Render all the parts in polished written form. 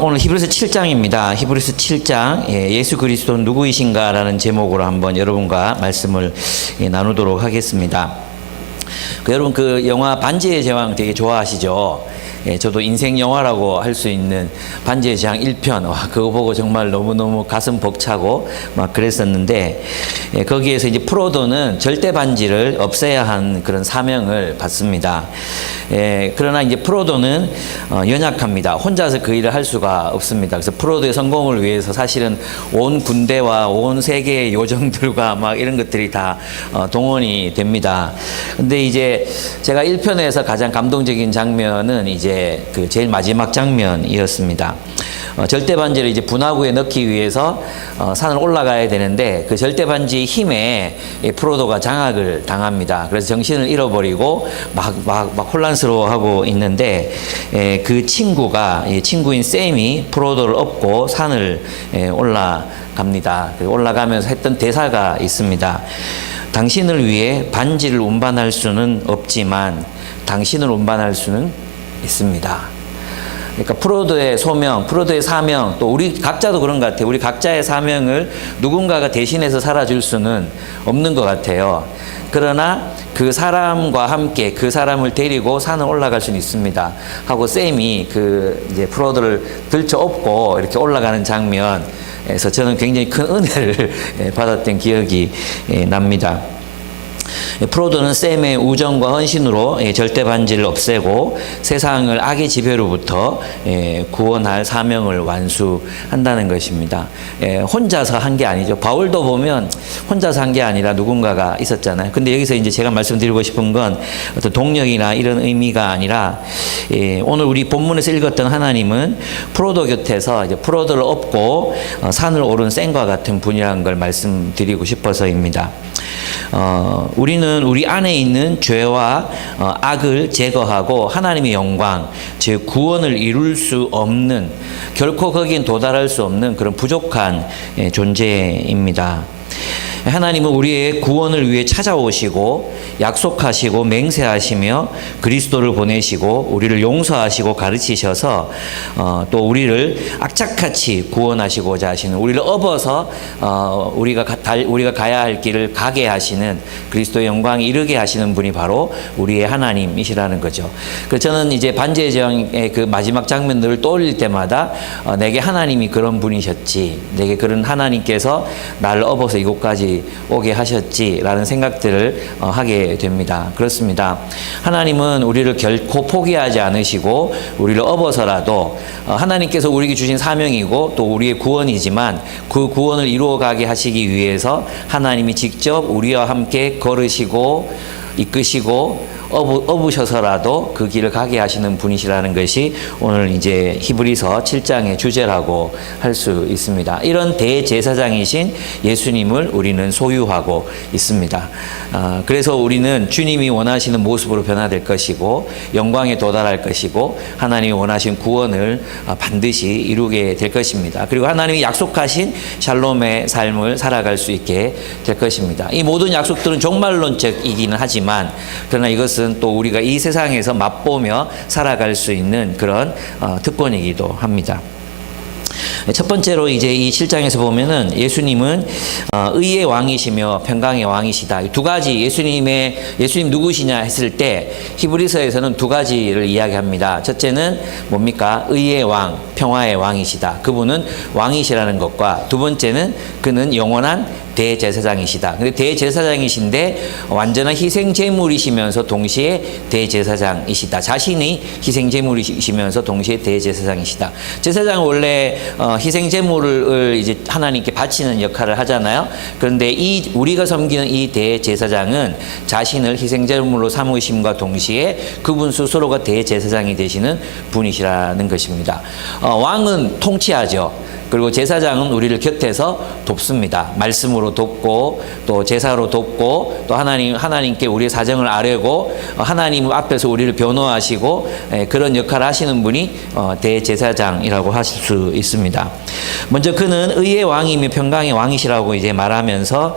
오늘 히브리서 7장입니다. 히브리서 7장, 예수 그리스도는 누구이신가 라는 제목으로 한번 여러분과 말씀을 나누도록 하겠습니다. 여러분 그 영화 반지의 제왕 되게 좋아하시죠? 저도 인생 영화라고 할 수 있는 반지의 제왕 1편, 그거 보고 정말 너무너무 가슴 벅차고 막 그랬었는데, 거기에서 이제 프로도는 절대 반지를 없애야 하는 그런 사명을 받습니다. 그러나 이제 프로도는 연약합니다. 혼자서 그 일을 할 수가 없습니다. 그래서 프로도의 성공을 위해서 사실은 온 군대와 온 세계의 요정들과 막 이런 것들이 다 동원이 됩니다. 근데 이제 제가 1편에서 가장 감동적인 장면은 이제 그 제일 마지막 장면이었습니다. 절대 반지를 이제 분화구에 넣기 위해서 산을 올라가야 되는데, 그 절대 반지의 힘에 프로도가 장악을 당합니다. 그래서 정신을 잃어버리고 막 혼란스러워하고 있는데, 그 친구인 샘이 프로도를 업고 산을 올라갑니다. 올라가면서 했던 대사가 있습니다. 당신을 위해 반지를 운반할 수는 없지만 당신을 운반할 수는 있습니다. 그러니까 프로도의 소명, 프로도의 사명, 또 우리 각자도 그런 것 같아요. 우리 각자의 사명을 누군가가 대신해서 살아줄 수는 없는 것 같아요. 그러나 그 사람과 함께 그 사람을 데리고 산을 올라갈 수는 있습니다. 하고 샘이 이제 프로도를 들쳐 업고 이렇게 올라가는 장면에서 저는 굉장히 큰 은혜를 받았던 기억이 납니다. 프로도는 샘의 우정과 헌신으로 절대 반지를 없애고 세상을 악의 지배로부터 구원할 사명을 완수한다는 것입니다. 혼자서 한 게 아니죠. 바울도 보면 혼자서 한 게 아니라 누군가가 있었잖아요. 근데 여기서 이제 제가 말씀드리고 싶은 건 어떤 동력이나 이런 의미가 아니라, 오늘 우리 본문에서 읽었던 하나님은 프로도 곁에서 이제 프로도를 업고 산을 오른 샘과 같은 분이라는 걸 말씀드리고 싶어서입니다. 우리는 우리 안에 있는 죄와 악을 제거하고 하나님의 영광, 즉 구원을 이룰 수 없는, 결코 거기엔 도달할 수 없는 그런 부족한 존재입니다. 하나님은 우리의 구원을 위해 찾아오시고 약속하시고 맹세하시며 그리스도를 보내시고 우리를 용서하시고 가르치셔서 또 우리를 악착같이 구원하시고자 하시는, 우리를 업어서 우리가 가야 할 길을 가게 하시는, 그리스도의 영광에 이르게 하시는 분이 바로 우리의 하나님이시라는 거죠. 그래서 저는 이제 반지의 제왕의 그 마지막 장면들을 떠올릴 때마다 내게 하나님이 그런 분이셨지, 내게 그런 하나님께서 나를 업어서 이곳까지 오게 하셨지라는 생각들을 하게 됩니다. 그렇습니다. 하나님은 우리를 결코 포기하지 않으시고 우리를 업어서라도, 하나님께서 우리에게 주신 사명이고 또 우리의 구원이지만 그 구원을 이루어가게 하시기 위해서 하나님이 직접 우리와 함께 걸으시고 이끄시고 업으셔서라도 그 길을 가게 하시는 분이시라는 것이 오늘 이제 히브리서 7장의 주제라고 할 수 있습니다. 이런 대제사장이신 예수님을 우리는 소유하고 있습니다. 그래서 우리는 주님이 원하시는 모습으로 변화될 것이고 영광에 도달할 것이고 하나님이 원하신 구원을 반드시 이루게 될 것입니다. 그리고 하나님이 약속하신 샬롬의 삶을 살아갈 수 있게 될 것입니다. 이 모든 약속들은 종말론적이기는 하지만, 그러나 이것은 또 우리가 이 세상에서 맛보며 살아갈 수 있는 그런 특권이기도 합니다. 첫 번째로 이제 이 7장에서 보면은 예수님은 의의 왕이시며 평강의 왕이시다. 두 가지, 예수님 누구시냐 했을 때 히브리서에서는 두 가지를 이야기합니다. 첫째는 뭡니까? 의의 왕, 평화의 왕이시다. 그분은 왕이시라는 것과, 두 번째는 그는 영원한 대제사장이시다. 근데 대제사장이신데 완전한 희생제물이시면서 동시에 대제사장이시다. 자신이 희생제물이시면서 동시에 대제사장이시다. 제사장은 원래 희생제물을 이제 하나님께 바치는 역할을 하잖아요. 그런데 우리가 섬기는 이 대제사장은 자신을 희생제물로 삼으심과 동시에 그분 스스로가 대제사장이 되시는 분이시라는 것입니다. 왕은 통치하죠. 그리고 제사장은 우리를 곁에서 돕습니다. 말씀으로 돕고 또 제사로 돕고 또 하나님께 우리의 사정을 아뢰고 하나님 앞에서 우리를 변호하시고 그런 역할을 하시는 분이 대제사장이라고 하실 수 있습니다. 먼저 그는 의의 왕이며 평강의 왕이시라고 이제 말하면서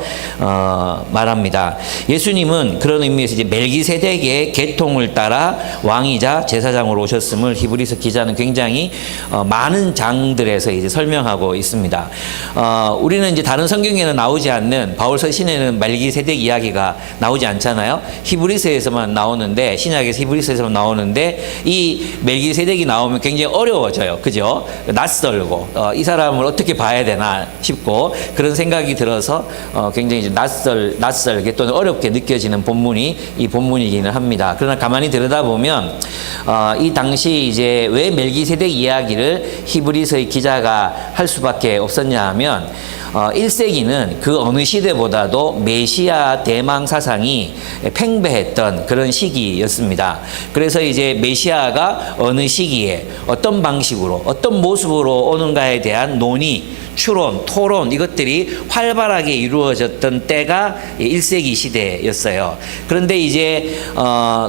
말합니다. 예수님은 그런 의미에서 이제 멜기세덱의 계통을 따라 왕이자 제사장으로 오셨음을 히브리서 기자는 굉장히 많은 장들에서 이제 설명하고 있습니다. 우리는 이제 다른 성경에는 나오지 않는 바울 서신에는 멜기세덱 이야기가 나오지 않잖아요. 히브리서에서만 나오는데 신약에서 히브리서에서만 나오는데 이 멜기세덱이 나오면 굉장히 어려워져요. 그죠? 낯설고 이 사람을 어떻게 봐야 되나 싶고 그런 생각이 들어서 굉장히 낯설게 또는 어렵게 느껴지는 본문이 이 본문이기는 합니다. 그러나 가만히 들여다보면 이 당시 이제 왜 멜기세덱 이야기를 히브리서의 기자가 할 수밖에 없었냐 하면 1세기는 그 어느 시대보다도 메시아 대망 사상이 팽배했던 그런 시기였습니다. 그래서 이제 메시아가 어느 시기에 어떤 방식으로 어떤 모습으로 오는가에 대한 논의, 추론, 토론 이것들이 활발하게 이루어졌던 때가 1세기 시대였어요. 그런데 이제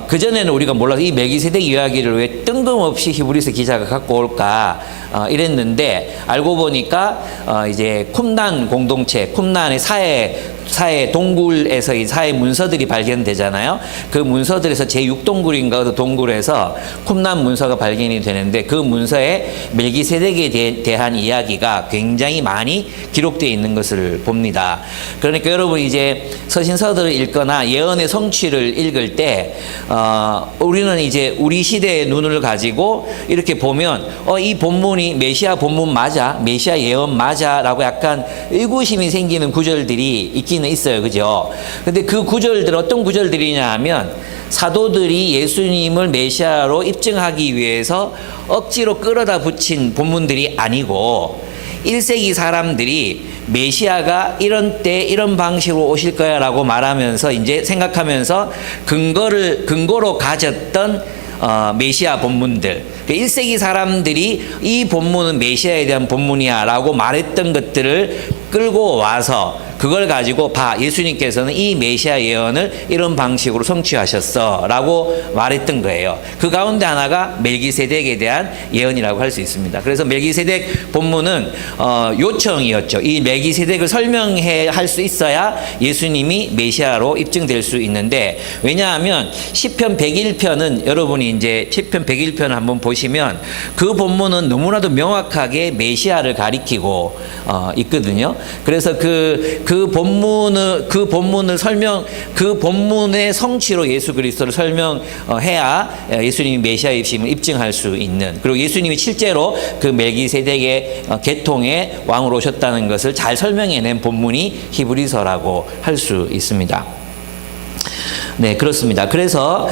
그전에는 우리가 몰라서 이 멜기세덱 이야기를 왜 뜬금없이 히브리서 기자가 갖고 올까 이랬는데 알고 보니까 이제 쿰난 공동체, 쿰난의 사회 동굴에서 이 사회 문서들이 발견되잖아요. 그 문서들에서 제6동굴인가 그 동굴에서 쿰난 문서가 발견이 되는데 그 문서에 멜기세덱에 대한 이야기가 굉장히 많이 기록되어 있는 것을 봅니다. 그러니까 여러분 이제 서신서들을 읽거나 예언의 성취를 읽을 때 우리는 이제 우리 시대의 눈을 가지고 이렇게 보면 이 본문이 메시아 본문 맞아? 메시아 예언 맞아? 라고 약간 의구심이 생기는 구절들이 있기는 있어요. 그죠? 근데 그 구절들 어떤 구절들이냐 하면 사도들이 예수님을 메시아로 입증하기 위해서 억지로 끌어다 붙인 본문들이 아니고 1세기 사람들이 메시아가 이런 때 이런 방식으로 오실 거야 라고 말하면서 이제 생각하면서 근거로 가졌던 메시아 본문들. 1세기 사람들이 이 본문은 메시아에 대한 본문이야 라고 말했던 것들을 끌고 와서 그걸 가지고 예수님께서는 이 메시아 예언을 이런 방식으로 성취하셨어 라고 말했던 거예요. 그 가운데 하나가 멜기세덱에 대한 예언이라고 할 수 있습니다. 그래서 멜기세덱 본문은 요청이었죠. 이 멜기세덱을 설명해 할 수 있어야 예수님이 메시아로 입증될 수 있는데 왜냐하면 시편 101편은 여러분이 이제 시편 101편을 한번 보시면 그 본문은 너무나도 명확하게 메시아를 가리키고 있거든요. 그래서 그 본문의 성취로 예수 그리스도를 설명해야 예수님이 메시아이심을 입증할 수 있는, 그리고 예수님이 실제로 그 멜기세덱의 계통의 왕으로 오셨다는 것을 잘 설명해낸 본문이 히브리서라고 할 수 있습니다. 네, 그렇습니다. 그래서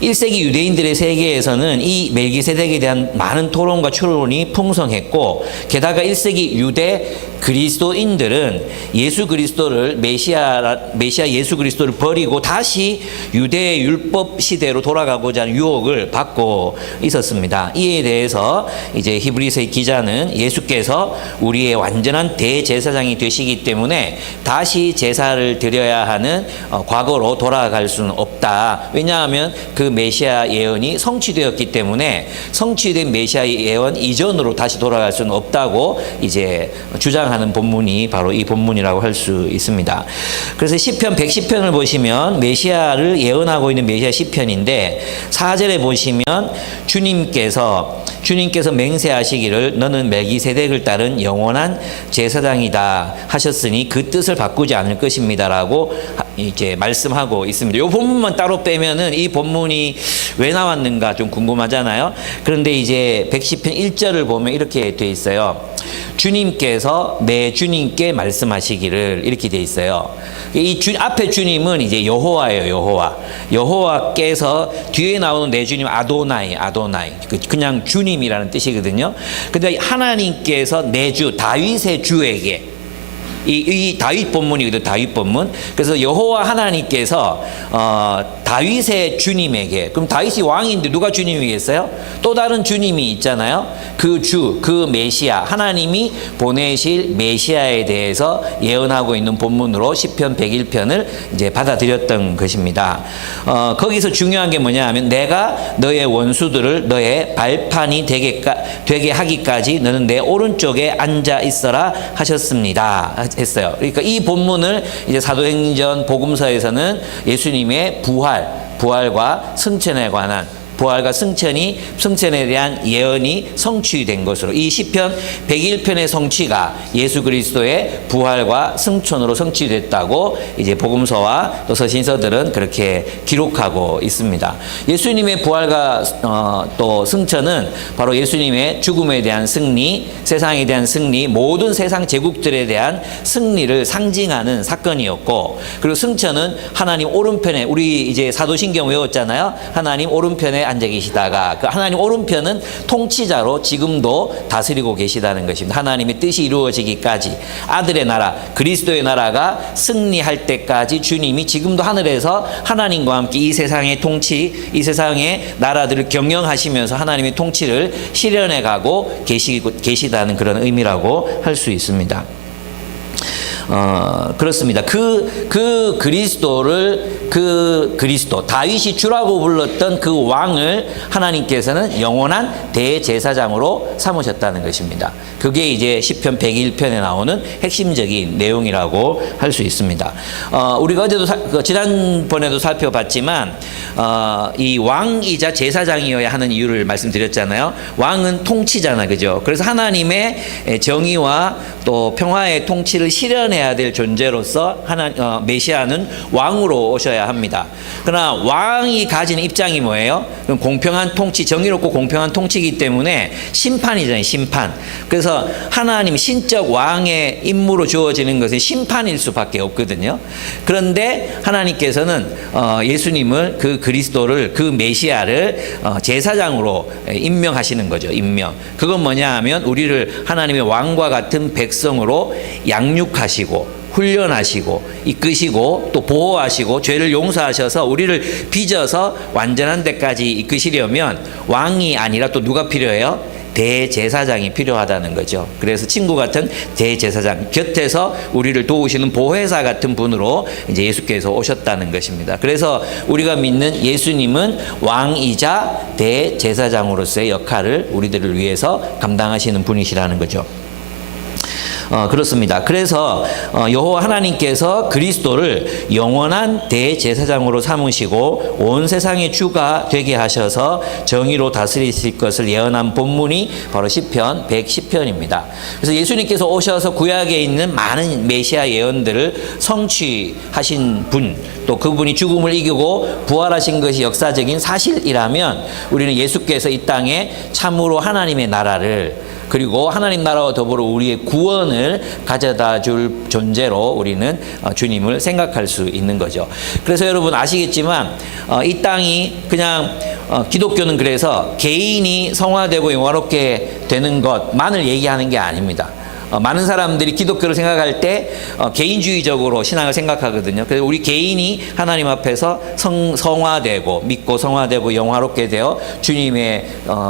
1세기 유대인들의 세계에서는 이 멜기세덱에 대한 많은 토론과 추론이 풍성했고, 게다가 1세기 유대 그리스도인들은 예수 그리스도를 메시아 예수 그리스도를 버리고 다시 유대의 율법 시대로 돌아가고자 하는 유혹을 받고 있었습니다. 이에 대해서 이제 히브리서의 기자는 예수께서 우리의 완전한 대제사장이 되시기 때문에 다시 제사를 드려야 하는 과거로 돌아갈 수는 없다. 왜냐하면 그 메시아 예언이 성취되었기 때문에 성취된 메시아 예언 이전으로 다시 돌아갈 수는 없다고 이제 주장하는 본문이 바로 이 본문이라고 할 수 있습니다. 그래서 시편 110편을 보시면 메시아를 예언하고 있는 메시아 시편인데 4절에 보시면 주님께서 맹세하시기를 너는 멜기세덱을 따른 영원한 제사장이다 하셨으니 그 뜻을 바꾸지 않을 것입니다라고 이제 말씀하고 있습니다. 이 본문만 따로 빼면은 이 본문이 왜 나왔는가 좀 궁금하잖아요. 그런데 이제 110편 1절을 보면 이렇게 돼 있어요. 주님께서 내 주님께 말씀하시기를, 이렇게 돼 있어요. 이 앞에 주님은 이제 여호와예요. 여호와께서 뒤에 나오는 내 주님 아도나이 그냥 주님이라는 뜻이거든요. 근데 하나님께서 내 주 다윗의 주에게 이 다윗 본문이거든, 다윗 본문. 그래서 여호와 하나님께서 다윗의 주님에게, 그럼 다윗이 왕인데 누가 주님이겠어요? 또 다른 주님이 있잖아요. 그 주, 그 메시아, 하나님이 보내실 메시아에 대해서 예언하고 있는 본문으로 시편 101편을 이제 받아들였던 것입니다. 거기서 중요한 게 뭐냐 하면, 내가 너의 원수들을 너의 발판이 되게 하기까지 너는 내 오른쪽에 앉아 있어라 하셨습니다 했어요. 그러니까 이 본문을 이제 사도행전 복음서에서는 예수님의 부활과 승천에 관한, 부활과 승천에 대한 예언이 성취된 것으로, 이 시편 101편의 성취가 예수 그리스도의 부활과 승천으로 성취됐다고 이제 복음서와 또 서신서들은 그렇게 기록하고 있습니다. 예수님의 부활과 또 승천은 바로 예수님의 죽음에 대한 승리, 세상에 대한 승리, 모든 세상 제국들에 대한 승리를 상징하는 사건이었고, 그리고 승천은 하나님 오른편에, 우리 이제 사도신경 외웠잖아요. 하나님 오른편에 앉아 계시다가, 그 하나님 오른편은 통치자로 지금도 다스리고 계시다는 것입니다. 하나님의 뜻이 이루어지기까지, 아들의 나라, 그리스도의 나라가 승리할 때까지 주님이 지금도 하늘에서 하나님과 함께 이 세상의 통치, 이 세상의 나라들을 경영하시면서 하나님의 통치를 실현해 가고 계시다는 그런 의미라고 할 수 있습니다. 그렇습니다. 그 그리스도, 다윗이 주라고 불렀던 그 왕을 하나님께서는 영원한 대제사장으로 삼으셨다는 것입니다. 그게 이제 시편 101편에 나오는 핵심적인 내용이라고 할 수 있습니다. 우리가 어제도 지난번에도 살펴봤지만, 이 왕이자 제사장이어야 하는 이유를 말씀드렸잖아요. 왕은 통치잖아, 그죠? 그래서 하나님의 정의와 또 평화의 통치를 실현해야 될 존재로서 메시아는 왕으로 오셔야 합니다. 그러나 왕이 가지는 입장이 뭐예요? 공평한 통치, 정의롭고 공평한 통치이기 때문에 심판이잖아요, 심판. 그래서 하나님 신적 왕의 임무로 주어지는 것은 심판일 수밖에 없거든요. 그런데 하나님께서는 예수님을, 그 그리스도를, 그 메시아를 제사장으로 임명하시는 거죠. 임명. 그건 뭐냐 하면, 우리를 하나님의 왕과 같은 백성으로 양육하시고 훈련하시고 이끄시고 또 보호하시고 죄를 용서하셔서 우리를 빚어서 완전한 데까지 이끄시려면 왕이 아니라 또 누가 필요해요? 대제사장이 필요하다는 거죠. 그래서 친구 같은 대제사장, 곁에서 우리를 도우시는 보혜사 같은 분으로 이제 예수께서 오셨다는 것입니다. 그래서 우리가 믿는 예수님은 왕이자 대제사장으로서의 역할을 우리들을 위해서 감당하시는 분이시라는 거죠. 그렇습니다. 그래서 여호와 하나님께서 그리스도를 영원한 대제사장으로 삼으시고 온 세상의 주가 되게 하셔서 정의로 다스리실 것을 예언한 본문이 바로 시편 110편입니다. 그래서 예수님께서 오셔서 구약에 있는 많은 메시아 예언들을 성취하신 분, 또 그분이 죽음을 이기고 부활하신 것이 역사적인 사실이라면, 우리는 예수께서 이 땅에 참으로 하나님의 나라를, 그리고 하나님 나라와 더불어 우리의 구원을 가져다 줄 존재로 우리는 주님을 생각할 수 있는 거죠. 그래서 여러분 아시겠지만, 이 땅이 그냥 기독교는 그래서 개인이 성화되고 영화롭게 되는 것만을 얘기하는 게 아닙니다. 많은 사람들이 기독교를 생각할 때 개인주의적으로 신앙을 생각하거든요. 그래서 우리 개인이 하나님 앞에서 성화되고, 믿고 성화되고 영화롭게 되어 주님의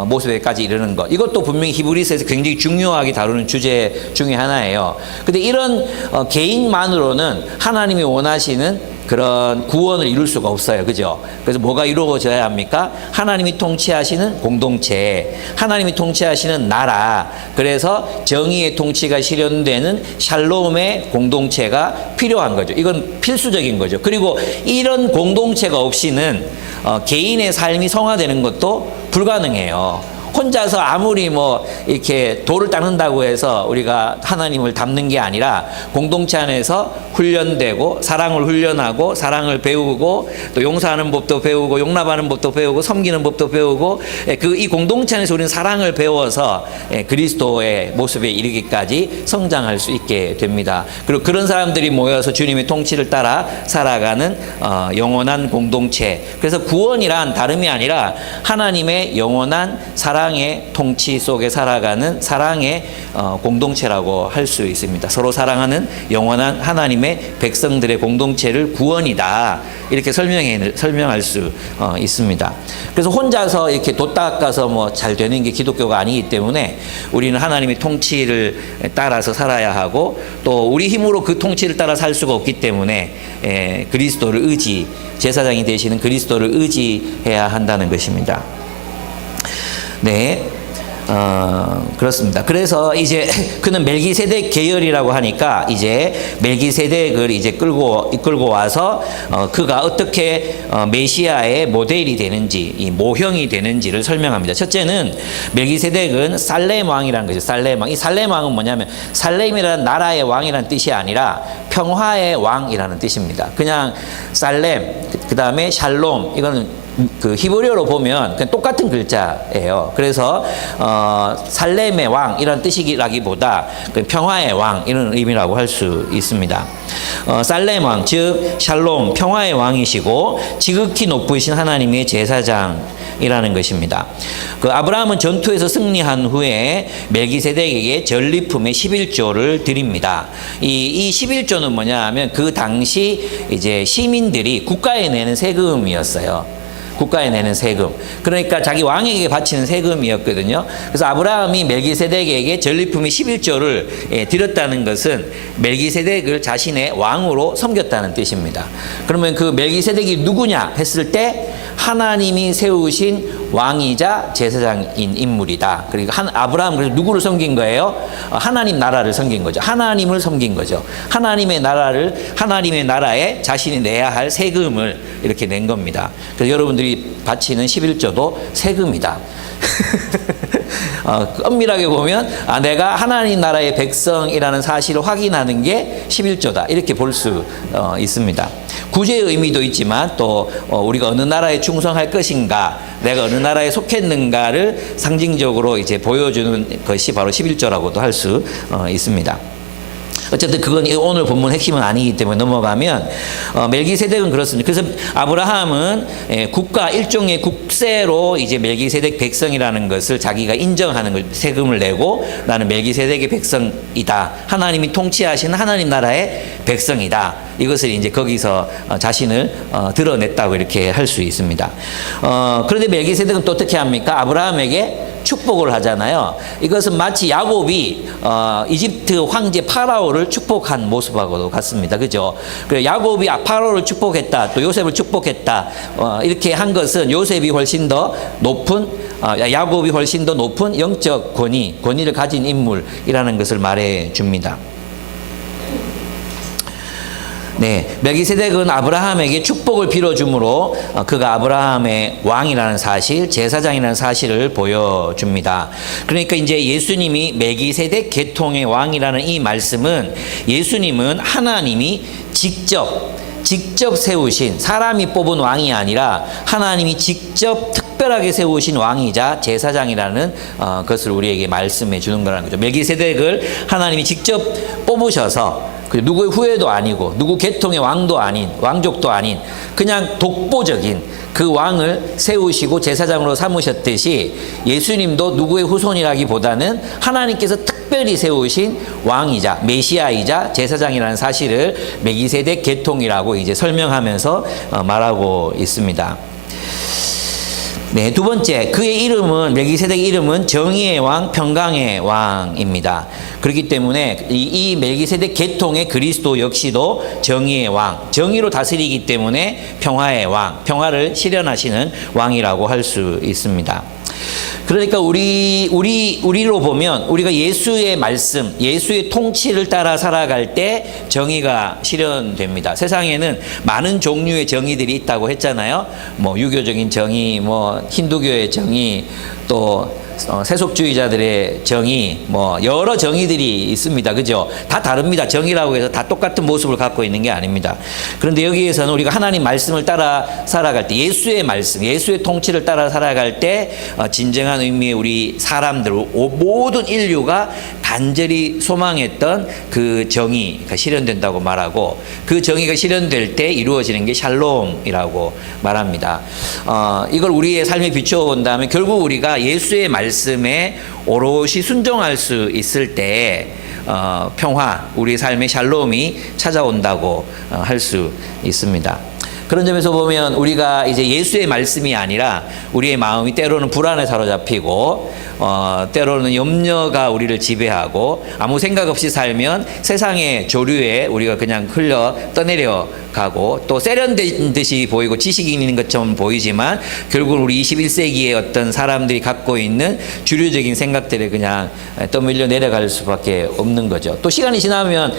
모습에까지 이르는 것, 이것도 분명히 히브리서에서 굉장히 중요하게 다루는 주제 중에 하나예요. 근데 이런 개인만으로는 하나님이 원하시는 그런 구원을 이룰 수가 없어요. 그죠? 그래서 뭐가 이루어져야 합니까? 하나님이 통치하시는 공동체, 하나님이 통치하시는 나라, 그래서 정의의 통치가 실현되는 샬롬의 공동체가 필요한 거죠. 이건 필수적인 거죠. 그리고 이런 공동체가 없이는 개인의 삶이 성화되는 것도 불가능해요. 혼자서 아무리 뭐 이렇게 돌을 닦는다고 해서 우리가 하나님을 닮는 게 아니라, 공동체 안에서 훈련되고 사랑을 훈련하고 사랑을 배우고 또 용서하는 법도 배우고 용납하는 법도 배우고 섬기는 법도 배우고 이 공동체 안에서 우리는 사랑을 배워서 그리스도의 모습에 이르기까지 성장할 수 있게 됩니다. 그리고 그런 사람들이 모여서 주님의 통치를 따라 살아가는 영원한 공동체. 그래서 구원이란 다름이 아니라 하나님의 영원한 사랑의 통치 속에 살아가는 사랑의 공동체라고 할 수 있습니다. 서로 사랑하는 영원한 하나님의 백성들의 공동체를 구원이다, 이렇게 설명할 수 있습니다. 그래서 혼자서 이렇게 도 닦아서 뭐 잘 되는 게 기독교가 아니기 때문에 우리는 하나님의 통치를 따라서 살아야 하고, 또 우리 힘으로 그 통치를 따라 살 수가 없기 때문에 그리스도를 제사장이 되시는 그리스도를 의지해야 한다는 것입니다. 네. 그렇습니다. 그래서 이제 그는 멜기세덱 계열이라고 하니까 이제 멜기세덱을 이제 이끌고 와서 그가 어떻게 메시아의 모델이 되는지, 이 모형이 되는지를 설명합니다. 첫째는 멜기세덱은 살렘 왕이라는 거죠. 살렘 왕. 이 살렘 왕은 뭐냐면 살렘이라는 나라의 왕이라는 뜻이 아니라 평화의 왕이라는 뜻입니다. 그냥 살렘, 그 다음에 샬롬, 이거는 그 히브리어로 보면 그냥 똑같은 글자예요. 그래서 살렘의 왕 이런 뜻이라기보다 평화의 왕 이런 의미라고 할 수 있습니다. 살렘 왕, 즉 샬롬, 평화의 왕이시고 지극히 높으신 하나님의 제사장이라는 것입니다. 그 아브라함은 전투에서 승리한 후에 멜기세덱에게 전리품의 11조를 드립니다. 이 11조는 뭐냐 하면 그 당시 이제 시민들이 국가에 내는 세금이었어요. 국가에 내는 세금. 그러니까 자기 왕에게 바치는 세금이었거든요. 그래서 아브라함이 멜기세덱에게 전리품의 11조를 드렸다는 것은 멜기세덱을 자신의 왕으로 섬겼다는 뜻입니다. 그러면 그 멜기세덱이 누구냐 했을 때 하나님이 세우신 왕이자 제사장인 인물이다. 그리고 아브라함은 그래서 누구를 섬긴 거예요? 하나님 나라를 섬긴 거죠. 하나님을 섬긴 거죠. 하나님의 나라에 자신이 내야 할 세금을 이렇게 낸 겁니다. 그래서 여러분들이 바치는 11조도 세금이다. 엄밀하게 보면 내가 하나님 나라의 백성이라는 사실을 확인하는 게 11조다, 이렇게 볼 수 있습니다. 구제의 의미도 있지만 또 우리가 어느 나라에 충성할 것인가, 내가 어느 나라에 속했는가를 상징적으로 이제 보여주는 것이 바로 11조라고도 할 수 있습니다. 어쨌든 그건 오늘 본문 핵심은 아니기 때문에 넘어가면 멜기세덱은 그렇습니다. 그래서 아브라함은 국가 일종의 국세로 이제 멜기세덱 백성이라는 것을 자기가 인정하는 걸, 세금을 내고 나는 멜기세덱의 백성이다, 하나님이 통치하시는 하나님 나라의 백성이다, 이것을 이제 거기서 자신을 드러냈다고 이렇게 할 수 있습니다. 그런데 멜기세덱은 또 어떻게 합니까? 아브라함에게 축복을 하잖아요. 이것은 마치 야곱이 이집트 황제 파라오를 축복한 모습하고도 같습니다. 그죠? 그래, 야곱이 파라오를 축복했다, 또 요셉을 축복했다, 이렇게 한 것은 요셉이 훨씬 더 높은, 야곱이 훨씬 더 높은 영적 권위를 가진 인물이라는 것을 말해 줍니다. 네, 멜기세덱은 아브라함에게 축복을 빌어주므로 그가 아브라함의 왕이라는 사실, 제사장이라는 사실을 보여줍니다. 그러니까 이제 예수님이 멜기세덱 계통의 왕이라는 이 말씀은 예수님은 하나님이 직접 세우신, 사람이 뽑은 왕이 아니라 하나님이 직접 특별하게 세우신 왕이자 제사장이라는 것을 우리에게 말씀해 주는 거라는 거죠. 멜기세덱을 하나님이 직접 뽑으셔서 누구의 후예도 아니고 누구 계통의 왕도 아닌, 왕족도 아닌 그냥 독보적인 그 왕을 세우시고 제사장으로 삼으셨듯이 예수님도 누구의 후손이라기보다는 하나님께서 특별히 세우신 왕이자 메시아이자 제사장이라는 사실을 멜기세덱 계통이라고 이제 설명하면서 말하고 있습니다. 네, 두 번째, 그의 이름은, 멜기세덱의 이름은 정의의 왕, 평강의 왕입니다. 그렇기 때문에 이 멜기세덱 계통의 그리스도 역시도 정의의 왕, 정의로 다스리기 때문에 평화의 왕, 평화를 실현하시는 왕이라고 할 수 있습니다. 그러니까 우리로 보면 우리가 예수의 말씀, 예수의 통치를 따라 살아갈 때 정의가 실현됩니다. 세상에는 많은 종류의 정의들이 있다고 했잖아요. 뭐 유교적인 정의, 뭐 힌두교의 정의, 또 세속주의자들의 정의, 뭐 여러 정의들이 있습니다. 그죠? 다 다릅니다. 정의라고 해서 다 똑같은 모습을 갖고 있는 게 아닙니다. 그런데 여기에서는 우리가 하나님 말씀을 따라 살아갈 때, 예수의 말씀, 예수의 통치를 따라 살아갈 때 진정한 의미의 우리 사람들, 모든 인류가 간절히 소망했던 그 정의가 실현된다고 말하고, 그 정의가 실현될 때 이루어지는 게 샬롬이라고 말합니다. 이걸 우리의 삶에 비추어 본다면 결국 우리가 예수의 말씀에 오롯이 순종할 수 있을 때 평화, 우리 삶의 샬롬이 찾아온다고 할 수 있습니다. 그런 점에서 보면 우리가 이제 예수의 말씀이 아니라 우리의 마음이 때로는 불안에 사로잡히고 때로는 염려가 우리를 지배하고 아무 생각 없이 살면 세상의 조류에 우리가 그냥 흘러 떠내려 가고 또 세련된 듯이 보이고 지식이 있는 것처럼 보이지만 결국은 우리 21세기의 어떤 사람들이 갖고 있는 주류적인 생각들에 그냥 떠밀려 내려갈 수밖에 없는 거죠. 또 시간이 지나면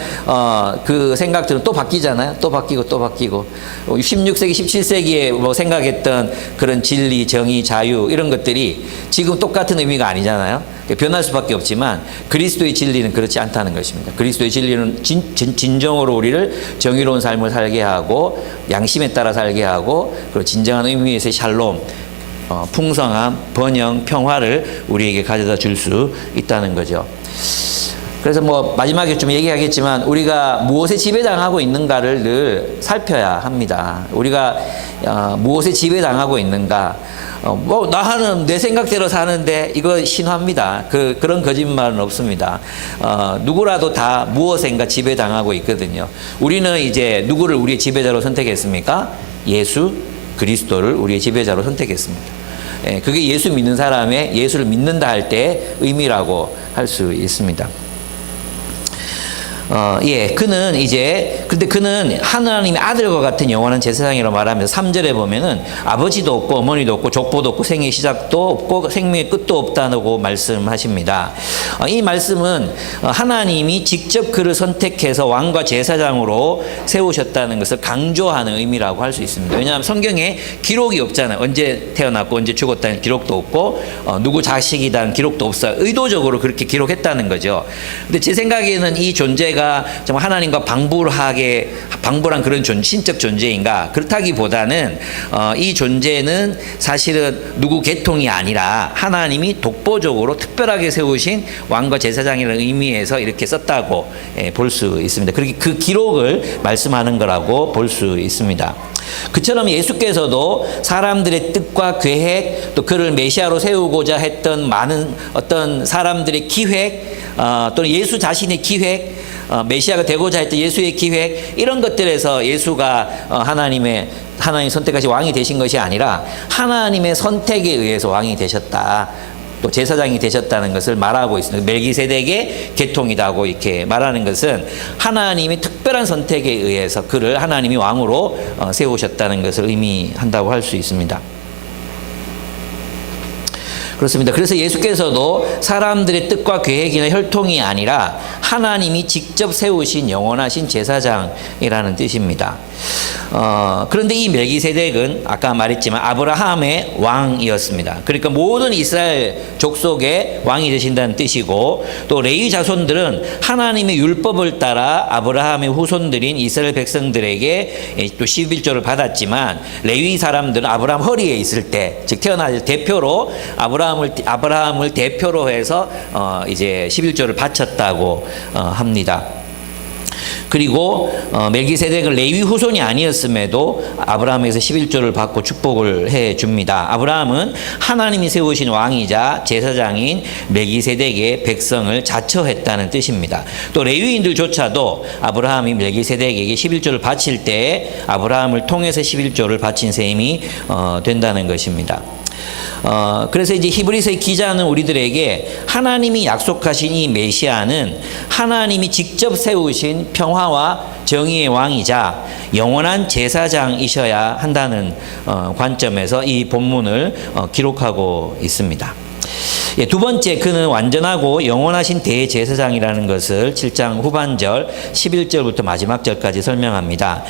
그 생각들은 또 바뀌잖아요. 또 바뀌고 또 바뀌고 16세기, 17세기에 뭐 생각했던 그런 진리, 정의, 자유 이런 것들이 지금 똑같은 의미가 아니잖아요. 변할 수밖에 없지만 그리스도의 진리는 그렇지 않다는 것입니다. 그리스도의 진리는 진정으로 우리를 정의로운 삶을 살게 하고 양심에 따라 살게 하고 그리고 진정한 의미에서의 샬롬, 풍성함, 번영, 평화를 우리에게 가져다 줄 수 있다는 거죠. 그래서 뭐 마지막에 좀 얘기하겠지만 우리가 무엇에 지배당하고 있는가를 늘 살펴야 합니다. 우리가 무엇에 지배당하고 있는가? 뭐 나는 내 생각대로 사는데 이거 신화입니다. 그런 거짓말은 없습니다. 누구라도 다 무엇인가 지배당하고 있거든요. 우리는 이제 누구를 우리의 지배자로 선택했습니까? 예수 그리스도를 우리의 지배자로 선택했습니다. 그게 예수 믿는 사람의 예수를 믿는다 할 때 의미라고 할 수 있습니다. 그는 이제, 근데 그는 하나님의 아들과 같은 영원한 제사장이라고 말하면서 3절에 보면은 아버지도 없고 어머니도 없고 족보도 없고 생의 시작도 없고 생명의 끝도 없다고 말씀하십니다. 이 말씀은 하나님이 직접 그를 선택해서 왕과 제사장으로 세우셨다는 것을 강조하는 의미라고 할 수 있습니다. 왜냐하면 성경에 기록이 없잖아요. 언제 태어났고 언제 죽었다는 기록도 없고 누구 자식이라는 기록도 없어요. 의도적으로 그렇게 기록했다는 거죠. 근데 제 생각에는 이 존재가 정말 하나님과 방불한 그런 신적 존재인가? 그렇다기보다는 이 존재는 사실은 누구 계통이 아니라 하나님이 독보적으로 특별하게 세우신 왕과 제사장이라는 의미에서 이렇게 썼다고 볼 수 있습니다. 그렇게 그 기록을 말씀하는 거라고 볼 수 있습니다. 그처럼 예수께서도 사람들의 뜻과 계획, 또 그를 메시아로 세우고자 했던 많은 어떤 사람들의 기획, 또는 예수 자신의 기획, 메시아가 되고자 했던 예수의 기획, 이런 것들에서 예수가 하나님 선택하신 왕이 되신 것이 아니라 하나님의 선택에 의해서 왕이 되셨다. 또 제사장이 되셨다는 것을 말하고 있습니다. 멜기세덱의 계통이라고 이렇게 말하는 것은 하나님의 특별한 선택에 의해서 그를 하나님이 왕으로 세우셨다는 것을 의미한다고 할 수 있습니다. 그렇습니다. 그래서 예수께서도 사람들의 뜻과 계획이나 혈통이 아니라 하나님이 직접 세우신 영원하신 제사장이라는 뜻입니다. 그런데 이 멜기세덱은 아까 말했지만 아브라함의 왕이었습니다. 그러니까 모든 이스라엘 족속의 왕이 되신다는 뜻이고, 또 레위 자손들은 하나님의 율법을 따라 아브라함의 후손들인 이스라엘 백성들에게 또 11조를 받았지만, 레위 사람들은 아브라함 허리에 있을 때, 즉 태어날 대표로 아브라함을 대표로 해서 이제 11조를 바쳤다고 합니다. 그리고 멜기세덱은 레위 후손이 아니었음에도 아브라함에게서 11조를 받고 축복을 해줍니다. 아브라함은 하나님이 세우신 왕이자 제사장인 멜기세덱의 백성을 자처했다는 뜻입니다. 또 레위인들조차도 아브라함이 멜기세덱에게 11조를 바칠 때 아브라함을 통해서 11조를 바친 셈이 된다는 것입니다. 그래서 이제 히브리서의 기자는 우리들에게 하나님이 약속하신 이 메시아는 하나님이 직접 세우신 평화와 정의의 왕이자 영원한 제사장이셔야 한다는 관점에서 이 본문을 기록하고 있습니다. 예, 두 번째, 그는 완전하고 영원하신 대제사장이라는 것을 7장 후반절 11절부터 마지막 절까지 설명합니다.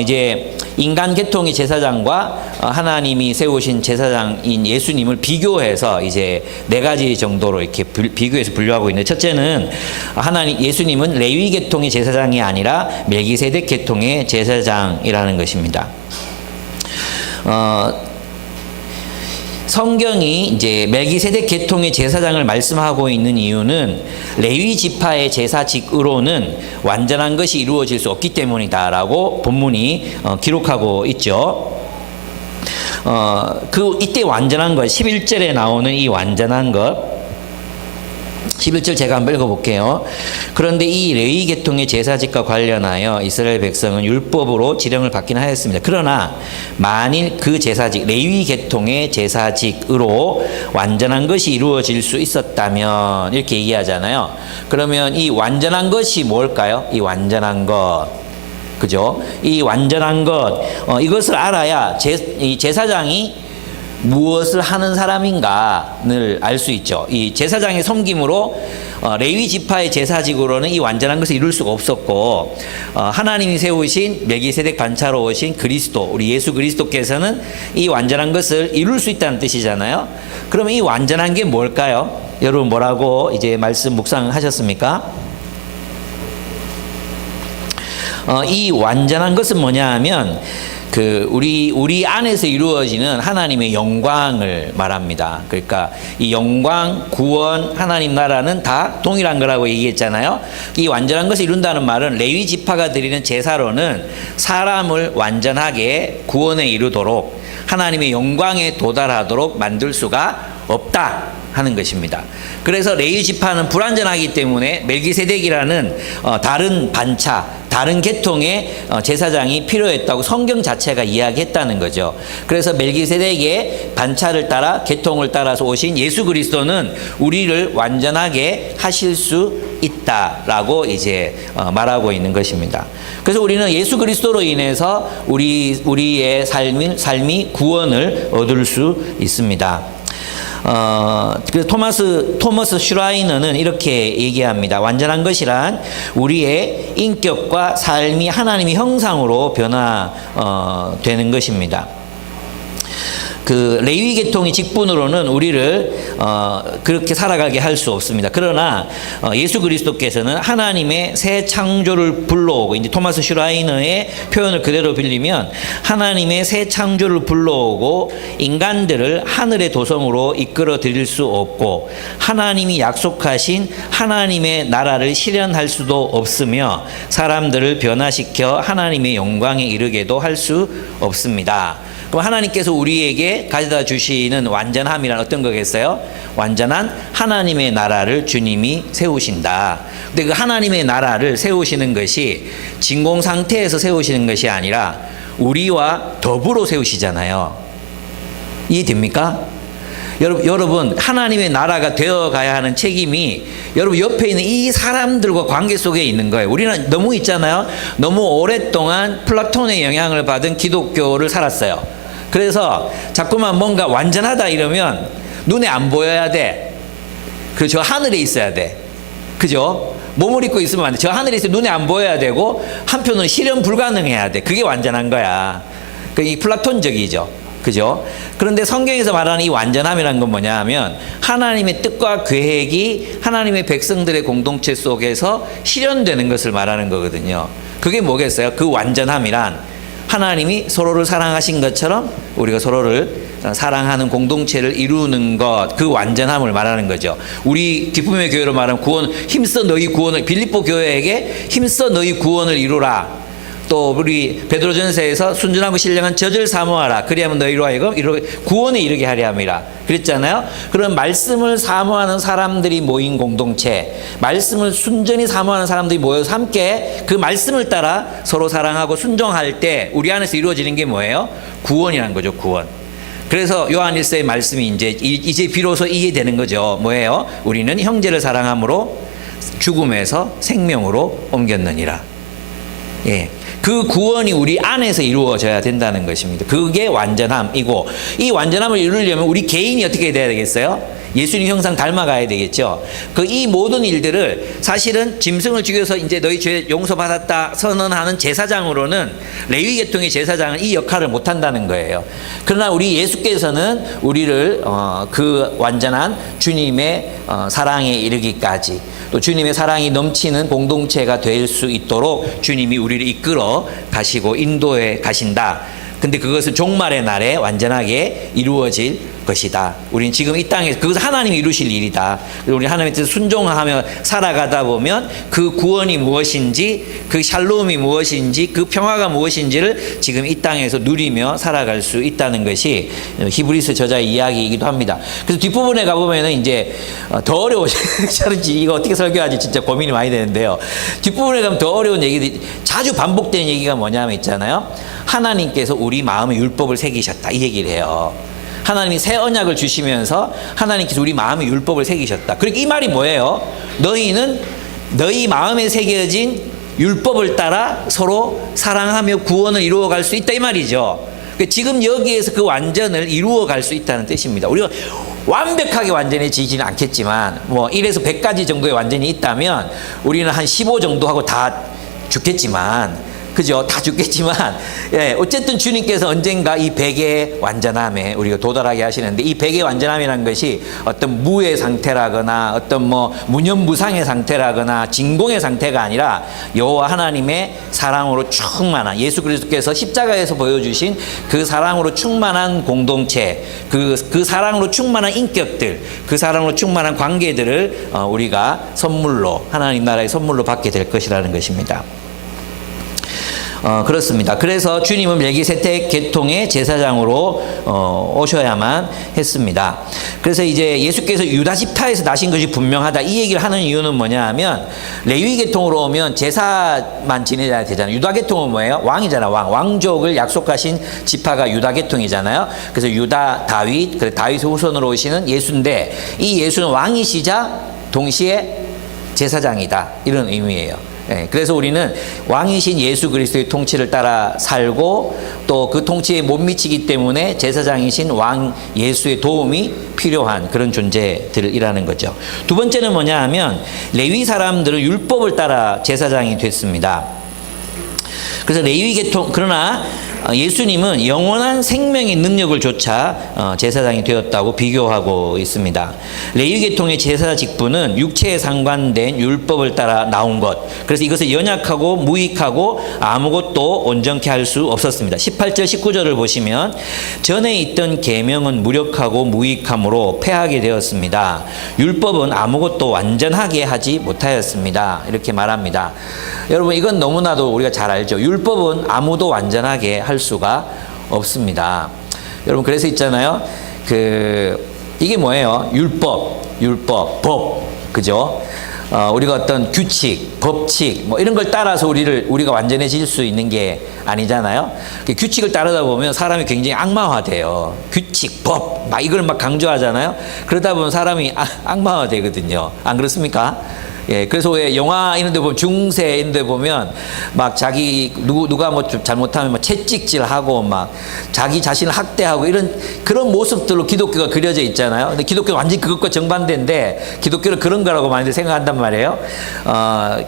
이제 인간 계통의 제사장과 하나님이 세우신 제사장인 예수님을 비교해서 이제 네 가지 정도로 이렇게 비교해서 분류하고 있는데, 첫째는 예수님은 레위 계통의 제사장이 아니라 멜기세덱 계통의 제사장이라는 것입니다. 성경이 이제 멜기세덱 계통의 제사장을 말씀하고 있는 이유는 레위 지파의 제사직으로는 완전한 것이 이루어질 수 없기 때문이다라고 본문이 기록하고 있죠. 이때 완전한 것, 11절에 나오는 이 완전한 것, 11절 제가 한번 읽어볼게요. 그런데 이 레위 계통의 제사직과 관련하여 이스라엘 백성은 율법으로 지령을 받긴 하였습니다. 그러나 만일 그 제사직, 레위 계통의 제사직으로 완전한 것이 이루어질 수 있었다면, 이렇게 얘기하잖아요. 그러면 이 완전한 것이 뭘까요? 이 완전한 것, 그죠? 이 완전한 것, 이것을 알아야 이 제사장이 무엇을 하는 사람인가를 알 수 있죠. 이 제사장의 섬김으로 레위 지파의 제사직으로는 이 완전한 것을 이룰 수가 없었고, 하나님이 세우신 멜기세덱 반차로 오신 그리스도, 우리 예수 그리스도께서는 이 완전한 것을 이룰 수 있다는 뜻이잖아요. 그러면 이 완전한 게 뭘까요? 여러분 뭐라고 이제 말씀 묵상하셨습니까? 이 완전한 것은 뭐냐 하면 우리 안에서 이루어지는 하나님의 영광을 말합니다. 그러니까 이 영광, 구원, 하나님 나라는 다 동일한 거라고 얘기했잖아요. 이 완전한 것을 이룬다는 말은 레위 지파가 드리는 제사로는 사람을 완전하게 구원에 이르도록 하나님의 영광에 도달하도록 만들 수가 없다 하는 것입니다. 그래서 레위 지파는 불완전하기 때문에 멜기세덱이라는 다른 반차, 다른 계통의 제사장이 필요했다고 성경 자체가 이야기했다는 거죠. 그래서 멜기세덱의 반차를 따라 계통을 따라서 오신 예수 그리스도는 우리를 완전하게 하실 수 있다라고 이제 말하고 있는 것입니다. 그래서 우리는 예수 그리스도로 인해서 우리의 삶이 구원을 얻을 수 있습니다. 그래서 토머스 슈라이너는 이렇게 얘기합니다. 완전한 것이란 우리의 인격과 삶이 하나님의 형상으로 변화되는 것입니다. 레위 계통의 직분으로는 우리를 그렇게 살아가게 할 수 없습니다. 그러나 예수 그리스도께서는 하나님의 새 창조를 불러오고, 이제 토마스 슈라이너의 표현을 그대로 빌리면 하나님의 새 창조를 불러오고 인간들을 하늘의 도성으로 이끌어 드릴 수 없고 하나님이 약속하신 하나님의 나라를 실현할 수도 없으며 사람들을 변화시켜 하나님의 영광에 이르게도 할 수 없습니다. 그럼 하나님께서 우리에게 가져다 주시는 완전함이란 어떤 거겠어요? 완전한 하나님의 나라를 주님이 세우신다. 근데 그 하나님의 나라를 세우시는 것이 진공 상태에서 세우시는 것이 아니라 우리와 더불어 세우시잖아요. 이해됩니까? 여러분 하나님의 나라가 되어가야 하는 책임이 여러분 옆에 있는 이 사람들과 관계 속에 있는 거예요. 우리는 너무 있잖아요. 너무 오랫동안 플라톤의 영향을 받은 기독교를 살았어요. 그래서 자꾸만 뭔가 완전하다 이러면 눈에 안 보여야 돼. 그저 하늘에 있어야 돼. 그죠? 몸을 입고 있으면 안 돼. 저 하늘에 있으면 눈에 안 보여야 되고 한편으로는 실현 불가능해야 돼. 그게 완전한 거야. 그게 플라톤적이죠. 그죠? 그런데 성경에서 말하는 이 완전함이라는 건 뭐냐 하면 하나님의 뜻과 계획이 하나님의 백성들의 공동체 속에서 실현되는 것을 말하는 거거든요. 그게 뭐겠어요? 그 완전함이란 하나님이 서로를 사랑하신 것처럼 우리가 서로를 사랑하는 공동체를 이루는 것, 그 완전함을 말하는 거죠. 우리 기쁨의 교회로 말하면 구원, 힘써 너희 구원을, 빌립보 교회에게 힘써 너희 구원을 이루라. 또 우리 베드로전서에서 순전하고 신령한 젖을 사모하라. 그리하면 너희로 하여금 구원에 이르게 하려 함이라. 그랬잖아요. 그런 말씀을 사모하는 사람들이 모인 공동체, 말씀을 순전히 사모하는 사람들이 모여서 함께 그 말씀을 따라 서로 사랑하고 순종할 때 우리 안에서 이루어지는 게 뭐예요? 구원이라는 거죠. 구원. 그래서 요한 1서의 말씀이 이제 비로소 이해되는 거죠. 뭐예요? 우리는 형제를 사랑함으로 죽음에서 생명으로 옮겼느니라. 예. 그 구원이 우리 안에서 이루어져야 된다는 것입니다. 그게 완전함이고, 이 완전함을 이루려면 우리 개인이 어떻게 돼야 되겠어요? 예수님 형상 닮아가야 되겠죠. 그 이 모든 일들을 사실은 짐승을 죽여서 이제 너희 죄 용서받았다 선언하는 제사장으로는 레위 계통의 제사장은 이 역할을 못 한다는 거예요. 그러나 우리 예수께서는 우리를 그 완전한 주님의 사랑에 이르기까지 또 주님의 사랑이 넘치는 공동체가 될 수 있도록 주님이 우리를 이끌어 가시고 인도해 가신다. 근데 그것은 종말의 날에 완전하게 이루어질 것이다. 우리는 지금 이 땅에서 그것은 하나님이 이루실 일이다. 우리 하나님의 뜻에 순종하며 살아가다 보면 그 구원이 무엇인지, 그 샬롬이 무엇인지, 그 평화가 무엇인지를 지금 이 땅에서 누리며 살아갈 수 있다는 것이 히브리서 저자의 이야기이기도 합니다. 그래서 뒷부분에 가보면은 이제 더 어려워지는지 이거 어떻게 설교하지 진짜 고민이 많이 되는데요. 뒷부분에 가면 더 어려운 얘기들이 자주 반복되는 얘기가 뭐냐면 있잖아요. 하나님께서 우리 마음에 율법을 새기셨다 이 얘기를 해요. 하나님이 새 언약을 주시면서 하나님께서 우리 마음에 율법을 새기셨다. 그러니까 이 말이 뭐예요? 너희는 너희 마음에 새겨진 율법을 따라 서로 사랑하며 구원을 이루어갈 수 있다 이 말이죠. 그러니까 지금 여기에서 그 완전을 이루어갈 수 있다는 뜻입니다. 우리가 완벽하게 완전해지지는 않겠지만 뭐 1에서 100가지 정도의 완전이 있다면 우리는 한 15 정도 하고 다 죽겠지만 그죠? 다 죽겠지만, 예, 어쨌든 주님께서 언젠가 이 100의 완전함에 우리가 도달하게 하시는데 이 100의 완전함이라는 것이 어떤 무의 상태라거나 어떤 뭐 무념무상의 상태라거나 진공의 상태가 아니라 여호와 하나님의 사랑으로 충만한 예수 그리스도께서 십자가에서 보여주신 그 사랑으로 충만한 공동체, 그 사랑으로 충만한 인격들, 그 사랑으로 충만한 관계들을 우리가 선물로 하나님 나라의 선물로 받게 될 것이라는 것입니다. 그렇습니다. 그래서 주님은 멜기세덱 계통의 제사장으로 오셔야만 했습니다. 그래서 이제 예수께서 유다 집타에서 나신 것이 분명하다 이 얘기를 하는 이유는 뭐냐 하면 레위 계통으로 오면 제사만 지내야 되잖아요. 유다 계통은 뭐예요? 왕이잖아. 왕족을 약속하신 지파가 유다 계통이잖아요. 그래서 유다 다윗, 그래 다윗의 후손으로 오시는 예수인데 이 예수는 왕이시자 동시에 제사장이다 이런 의미예요. 네, 그래서 우리는 왕이신 예수 그리스도의 통치를 따라 살고 또 그 통치에 못 미치기 때문에 제사장이신 왕 예수의 도움이 필요한 그런 존재들이라는 거죠. 두 번째는 뭐냐 하면 레위 사람들은 율법을 따라 제사장이 됐습니다. 그래서 레위 계통 그러나 예수님은 영원한 생명의 능력을 조차 제사장이 되었다고 비교하고 있습니다. 레위 계통의 제사 직분은 육체에 상관된 율법을 따라 나온 것. 그래서 이것을 연약하고 무익하고 아무것도 온전케 할 수 없었습니다. 18절 19절을 보시면 전에 있던 계명은 무력하고 무익함으로 패하게 되었습니다. 율법은 아무것도 완전하게 하지 못하였습니다. 이렇게 말합니다. 여러분 이건 너무나도 우리가 잘 알죠. 율법은 아무도 완전하게 할 수가 없습니다. 여러분 그래서 있잖아요. 이게 뭐예요? 율법, 법, 그죠? 우리가 어떤 규칙, 법칙 뭐 이런 걸 따라서 우리가 완전해질 수 있는 게 아니잖아요. 규칙을 따르다 보면 사람이 굉장히 악마화돼요. 규칙, 법, 막 이걸 막 강조하잖아요. 그러다 보면 사람이 악마화되거든요. 안 그렇습니까? 예, 그래서 왜 영화 이런 데 보면 중세 이런 데 보면 막 자기 누가 뭐 잘못하면 막 채찍질하고 막 자기 자신을 학대하고 이런 그런 모습들로 기독교가 그려져 있잖아요. 근데 기독교는 완전히 그것과 정반대인데 기독교는 그런 거라고 많이들 생각한단 말이에요.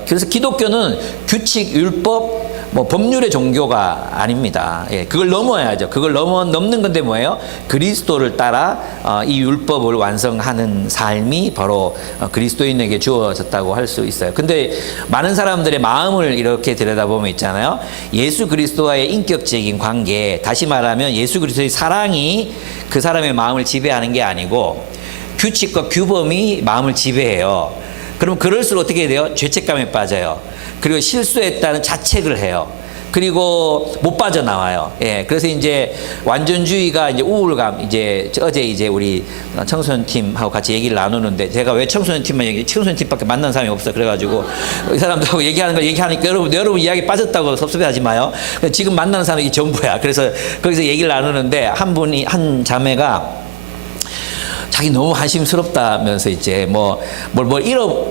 그래서 기독교는 규칙, 율법 뭐 법률의 종교가 아닙니다. 예, 그걸 넘어야죠. 그걸 넘는 건데 뭐예요? 그리스도를 따라 이 율법을 완성하는 삶이 바로 그리스도인에게 주어졌다고 할 수 있어요. 근데 많은 사람들의 마음을 이렇게 들여다보면 있잖아요. 예수 그리스도와의 인격적인 관계, 다시 말하면 예수 그리스도의 사랑이 그 사람의 마음을 지배하는 게 아니고 규칙과 규범이 마음을 지배해요. 그럼 그럴수록 어떻게 돼요? 죄책감에 빠져요. 그리고 실수했다는 자책을 해요. 그리고 못 빠져나와요. 예. 그래서 이제 완전주의가 이제 우울감, 어제 우리 청소년 팀하고 같이 얘기를 나누는데 제가 왜 청소년 팀밖에 만난 사람이 없어. 그래가지고 이 사람들하고 얘기하는 걸 얘기하니까 여러분 이야기 빠졌다고 섭섭해하지 마요. 지금 만나는 사람이 전부야. 그래서 거기서 얘기를 나누는데 한 자매가 자기 너무 한심스럽다면서 이제 뭘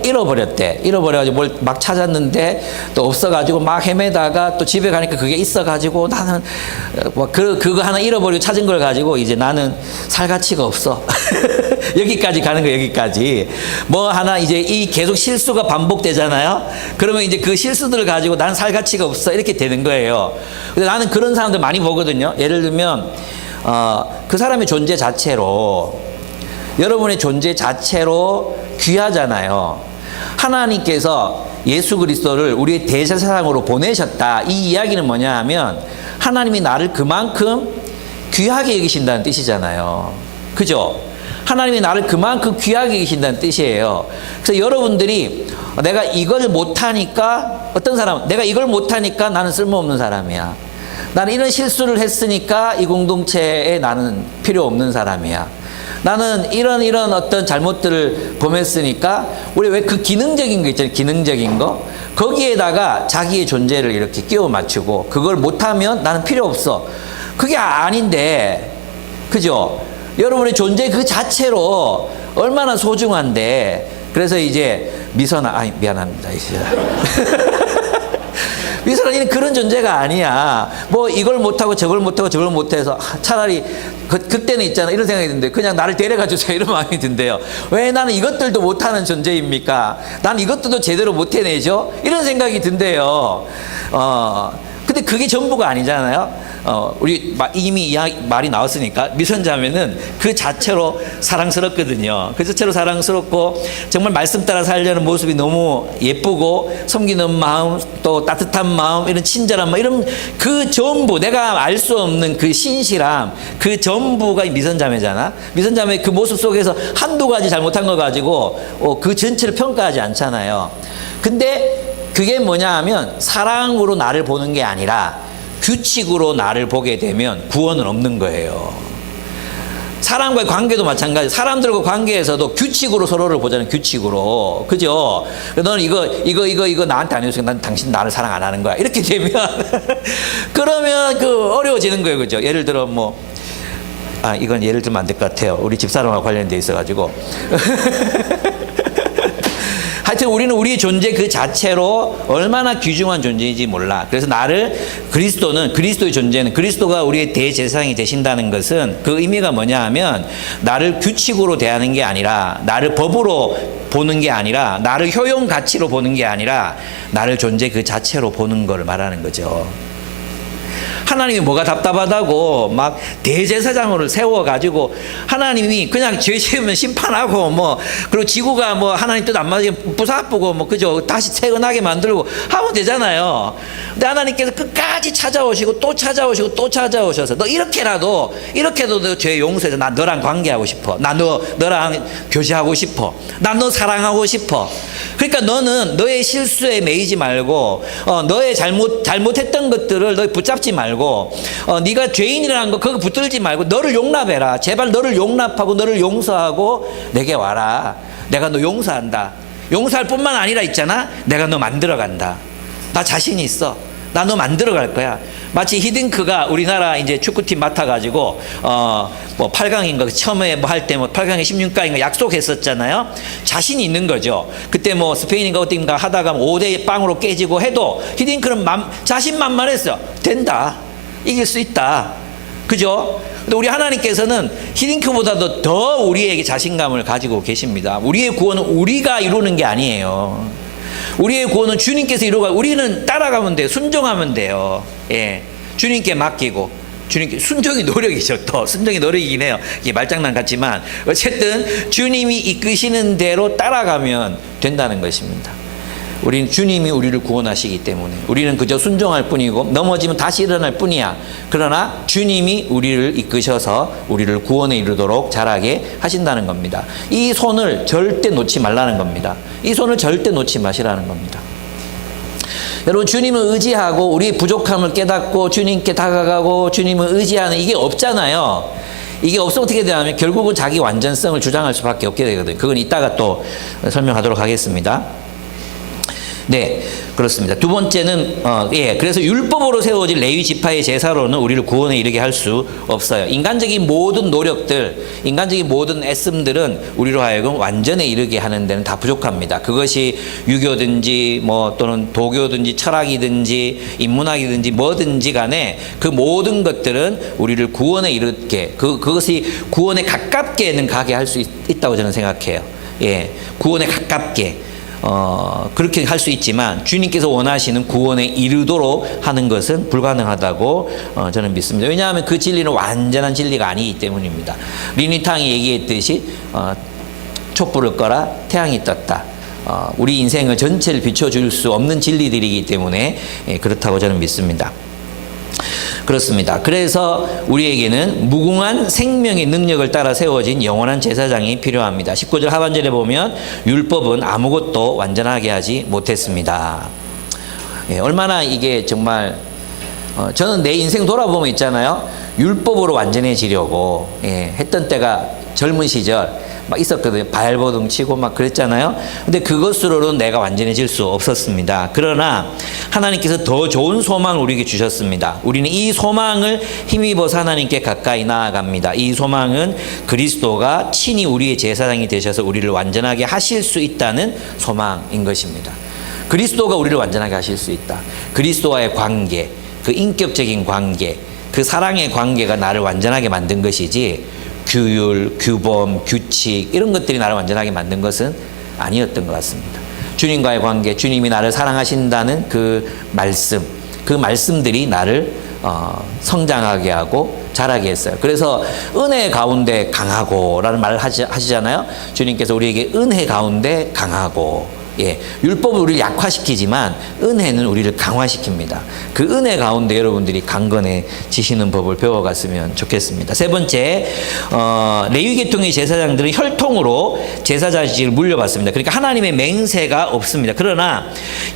잃어버렸대. 잃어버려가지고 뭘 막 찾았는데 또 없어가지고 막 헤매다가 또 집에 가니까 그게 있어가지고 나는 그거 하나 잃어버리고 찾은 걸 가지고 이제 나는 살 가치가 없어. 여기까지 가는 거 여기까지. 뭐 하나 이제 이 계속 실수가 반복되잖아요. 그러면 이제 그 실수들을 가지고 나는 살 가치가 없어 이렇게 되는 거예요. 근데 나는 그런 사람들 많이 보거든요. 예를 들면 그 사람의 존재 자체로 여러분의 존재 자체로 귀하잖아요. 하나님께서 예수 그리스도를 우리의 대제사장으로 보내셨다. 이 이야기는 뭐냐 하면 하나님이 나를 그만큼 귀하게 여기신다는 뜻이잖아요. 그죠? 하나님이 나를 그만큼 귀하게 여기신다는 뜻이에요. 그래서 여러분들이 내가 이걸 못하니까 어떤 사람은 내가 이걸 못하니까 나는 쓸모없는 사람이야. 나는 이런 실수를 했으니까 이 공동체에 나는 필요 없는 사람이야. 나는 이런 어떤 잘못들을 범했으니까 우리 왜 그 기능적인 거 있잖아요. 기능적인 거. 거기에다가 자기의 존재를 이렇게 끼워 맞추고 그걸 못하면 나는 필요 없어. 그게 아닌데. 그죠? 여러분의 존재 그 자체로 얼마나 소중한데. 그래서 이제 미선아, 미안합니다. 미선아는 그런 존재가 아니야. 뭐 이걸 못하고 저걸 못하고 저걸 못해서 차라리 그때는 있잖아. 이런 생각이 드는데 그냥 나를 데려가 주세요. 이런 마음이 든대요. 왜 나는 이것들도 못하는 존재입니까? 나는 이것들도 제대로 못 해내죠? 이런 생각이 든대요. 근데 그게 전부가 아니잖아요. 우리 이미 말이 나왔으니까 미선자매는 그 자체로 사랑스럽거든요. 그 자체로 사랑스럽고 정말 말씀 따라 살려는 모습이 너무 예쁘고 섬기는 마음 또 따뜻한 마음 이런 친절한 마음 이런 그 전부 내가 알 수 없는 그 신실함 그 전부가 미선자매잖아. 미선자매 그 모습 속에서 한두 가지 잘못한 거 가지고 그 전체를 평가하지 않잖아요. 근데 그게 뭐냐 하면 사랑으로 나를 보는 게 아니라 규칙으로 나를 보게 되면 구원은 없는 거예요. 사람과의 관계도 마찬가지. 사람들과 관계에서도 규칙으로 서로를 보자는 규칙으로. 그죠? 너는 이거 나한테 안 해줬으니까 난 당신 나를 사랑 안 하는 거야. 이렇게 되면 그러면 어려워지는 거예요. 그죠? 예를 들어 이건 예를 들면 안 될 것 같아요. 우리 집사람과 관련돼 있어가지고. 하여튼 우리는 우리의 존재 그 자체로 얼마나 귀중한 존재인지 몰라. 그래서 그리스도의 존재는 그리스도가 우리의 대제사장이 되신다는 것은 그 의미가 뭐냐 하면 나를 규칙으로 대하는 게 아니라 나를 법으로 보는 게 아니라 나를 효용 가치로 보는 게 아니라 나를 존재 그 자체로 보는 걸 말하는 거죠. 하나님이 뭐가 답답하다고 막 대제사장으로 세워가지고 하나님이 그냥 죄 지으면 심판하고 그리고 지구가 하나님 뜻 안 맞으면 부사쁘고 그죠? 다시 퇴근하게 만들고 하면 되잖아요. 근데 하나님께서 끝까지 찾아오시고 또 찾아오시고 또 찾아오셔서 너 이렇게라도 너 죄 용서해서 나 너랑 관계하고 싶어. 나 너랑 교제하고 싶어. 나 너 사랑하고 싶어. 그러니까 너는 너의 실수에 매이지 말고 너의 잘못했던 것들을 너 붙잡지 말고 네가 죄인이라는 거 그거 붙들지 말고 너를 용납해라. 제발 너를 용납하고 너를 용서하고 내게 와라. 내가 너 용서한다. 용서할 뿐만 아니라 있잖아. 내가 너 만들어간다. 나 자신이 있어. 나 너 만들어갈 거야. 마치 히딩크가 우리나라 이제 축구팀 맡아가지고 8강인가 처음에 할 때 8강에 16강인가 약속했었잖아요. 자신이 있는 거죠. 그때 스페인인가 어딘가 하다가 5대 0으로 깨지고 해도 히딩크는 자신만만했어. 된다. 이길 수 있다. 그죠? 근데 우리 하나님께서는 히딩크보다도 더 우리에게 자신감을 가지고 계십니다. 우리의 구원은 우리가 이루는 게 아니에요. 우리의 구원은 주님께서 이루고 우리는 따라가면 돼요. 순종하면 돼요. 예, 주님께 맡기고 주님께 순종이 노력이죠. 또 순종이 노력이긴 해요. 이게 말장난 같지만 어쨌든 주님이 이끄시는 대로 따라가면 된다는 것입니다. 우리는 주님이 우리를 구원하시기 때문에 우리는 그저 순종할 뿐이고 넘어지면 다시 일어날 뿐이야. 그러나 주님이 우리를 이끄셔서 우리를 구원에 이르도록 자라게 하신다는 겁니다. 이 손을 절대 놓지 말라는 겁니다. 이 손을 절대 놓지 마시라는 겁니다. 여러분, 주님을 의지하고 우리의 부족함을 깨닫고 주님께 다가가고 주님을 의지하는 이게 없잖아요. 이게 없으면 어떻게 되냐면 결국은 자기 완전성을 주장할 수밖에 없게 되거든요. 그건 이따가 또 설명하도록 하겠습니다. 네, 그렇습니다. 두 번째는 그래서 율법으로 세워진 레위 지파의 제사로는 우리를 구원에 이르게 할 수 없어요. 인간적인 모든 노력들, 인간적인 모든 애씀들은 우리로 하여금 완전에 이르게 하는 데는 다 부족합니다. 그것이 유교든지 뭐 또는 도교든지 철학이든지 인문학이든지 뭐든지 간에 그 모든 것들은 우리를 구원에 이르게 그것이 구원에 가깝게는 가게 할 수 있다고 저는 생각해요. 예, 구원에 가깝게. 그렇게 할 수 있지만 주님께서 원하시는 구원에 이르도록 하는 것은 불가능하다고 저는 믿습니다. 왜냐하면 그 진리는 완전한 진리가 아니기 때문입니다. 리니탕이 얘기했듯이 촛불을 꺼라 태양이 떴다. 우리 인생을 전체를 비춰줄 수 없는 진리들이기 때문에 그렇다고 저는 믿습니다. 그렇습니다. 그래서 우리에게는 무궁한 생명의 능력을 따라 세워진 영원한 제사장이 필요합니다. 19절 하반절에 보면 율법은 아무것도 완전하게 하지 못했습니다. 얼마나 이게 정말 저는 내 인생 돌아보면 있잖아요. 율법으로 완전해지려고 했던 때가 젊은 시절 막 있었거든요. 발버둥 치고 막 그랬잖아요. 근데 그것으로는 내가 완전해질 수 없었습니다. 그러나 하나님께서 더 좋은 소망을 우리에게 주셨습니다. 우리는 이 소망을 힘입어서 하나님께 가까이 나아갑니다. 이 소망은 그리스도가 친히 우리의 제사장이 되셔서 우리를 완전하게 하실 수 있다는 소망인 것입니다. 그리스도가 우리를 완전하게 하실 수 있다. 그리스도와의 관계, 그 인격적인 관계, 그 사랑의 관계가 나를 완전하게 만든 것이지 규율, 규범, 규칙 이런 것들이 나를 완전하게 만든 것은 아니었던 것 같습니다. 주님과의 관계, 주님이 나를 사랑하신다는 그 말씀들이 나를 성장하게 하고 자라게 했어요. 그래서 은혜 가운데 강하고라는 말을 하시잖아요. 주님께서 우리에게 은혜 가운데 강하고 율법은 우리를 약화시키지만 은혜는 우리를 강화시킵니다. 그 은혜 가운데 여러분들이 강건해지시는 법을 배워갔으면 좋겠습니다. 세 번째, 레위계통의 제사장들은 혈통으로 제사자직을 물려받습니다. 그러니까 하나님의 맹세가 없습니다. 그러나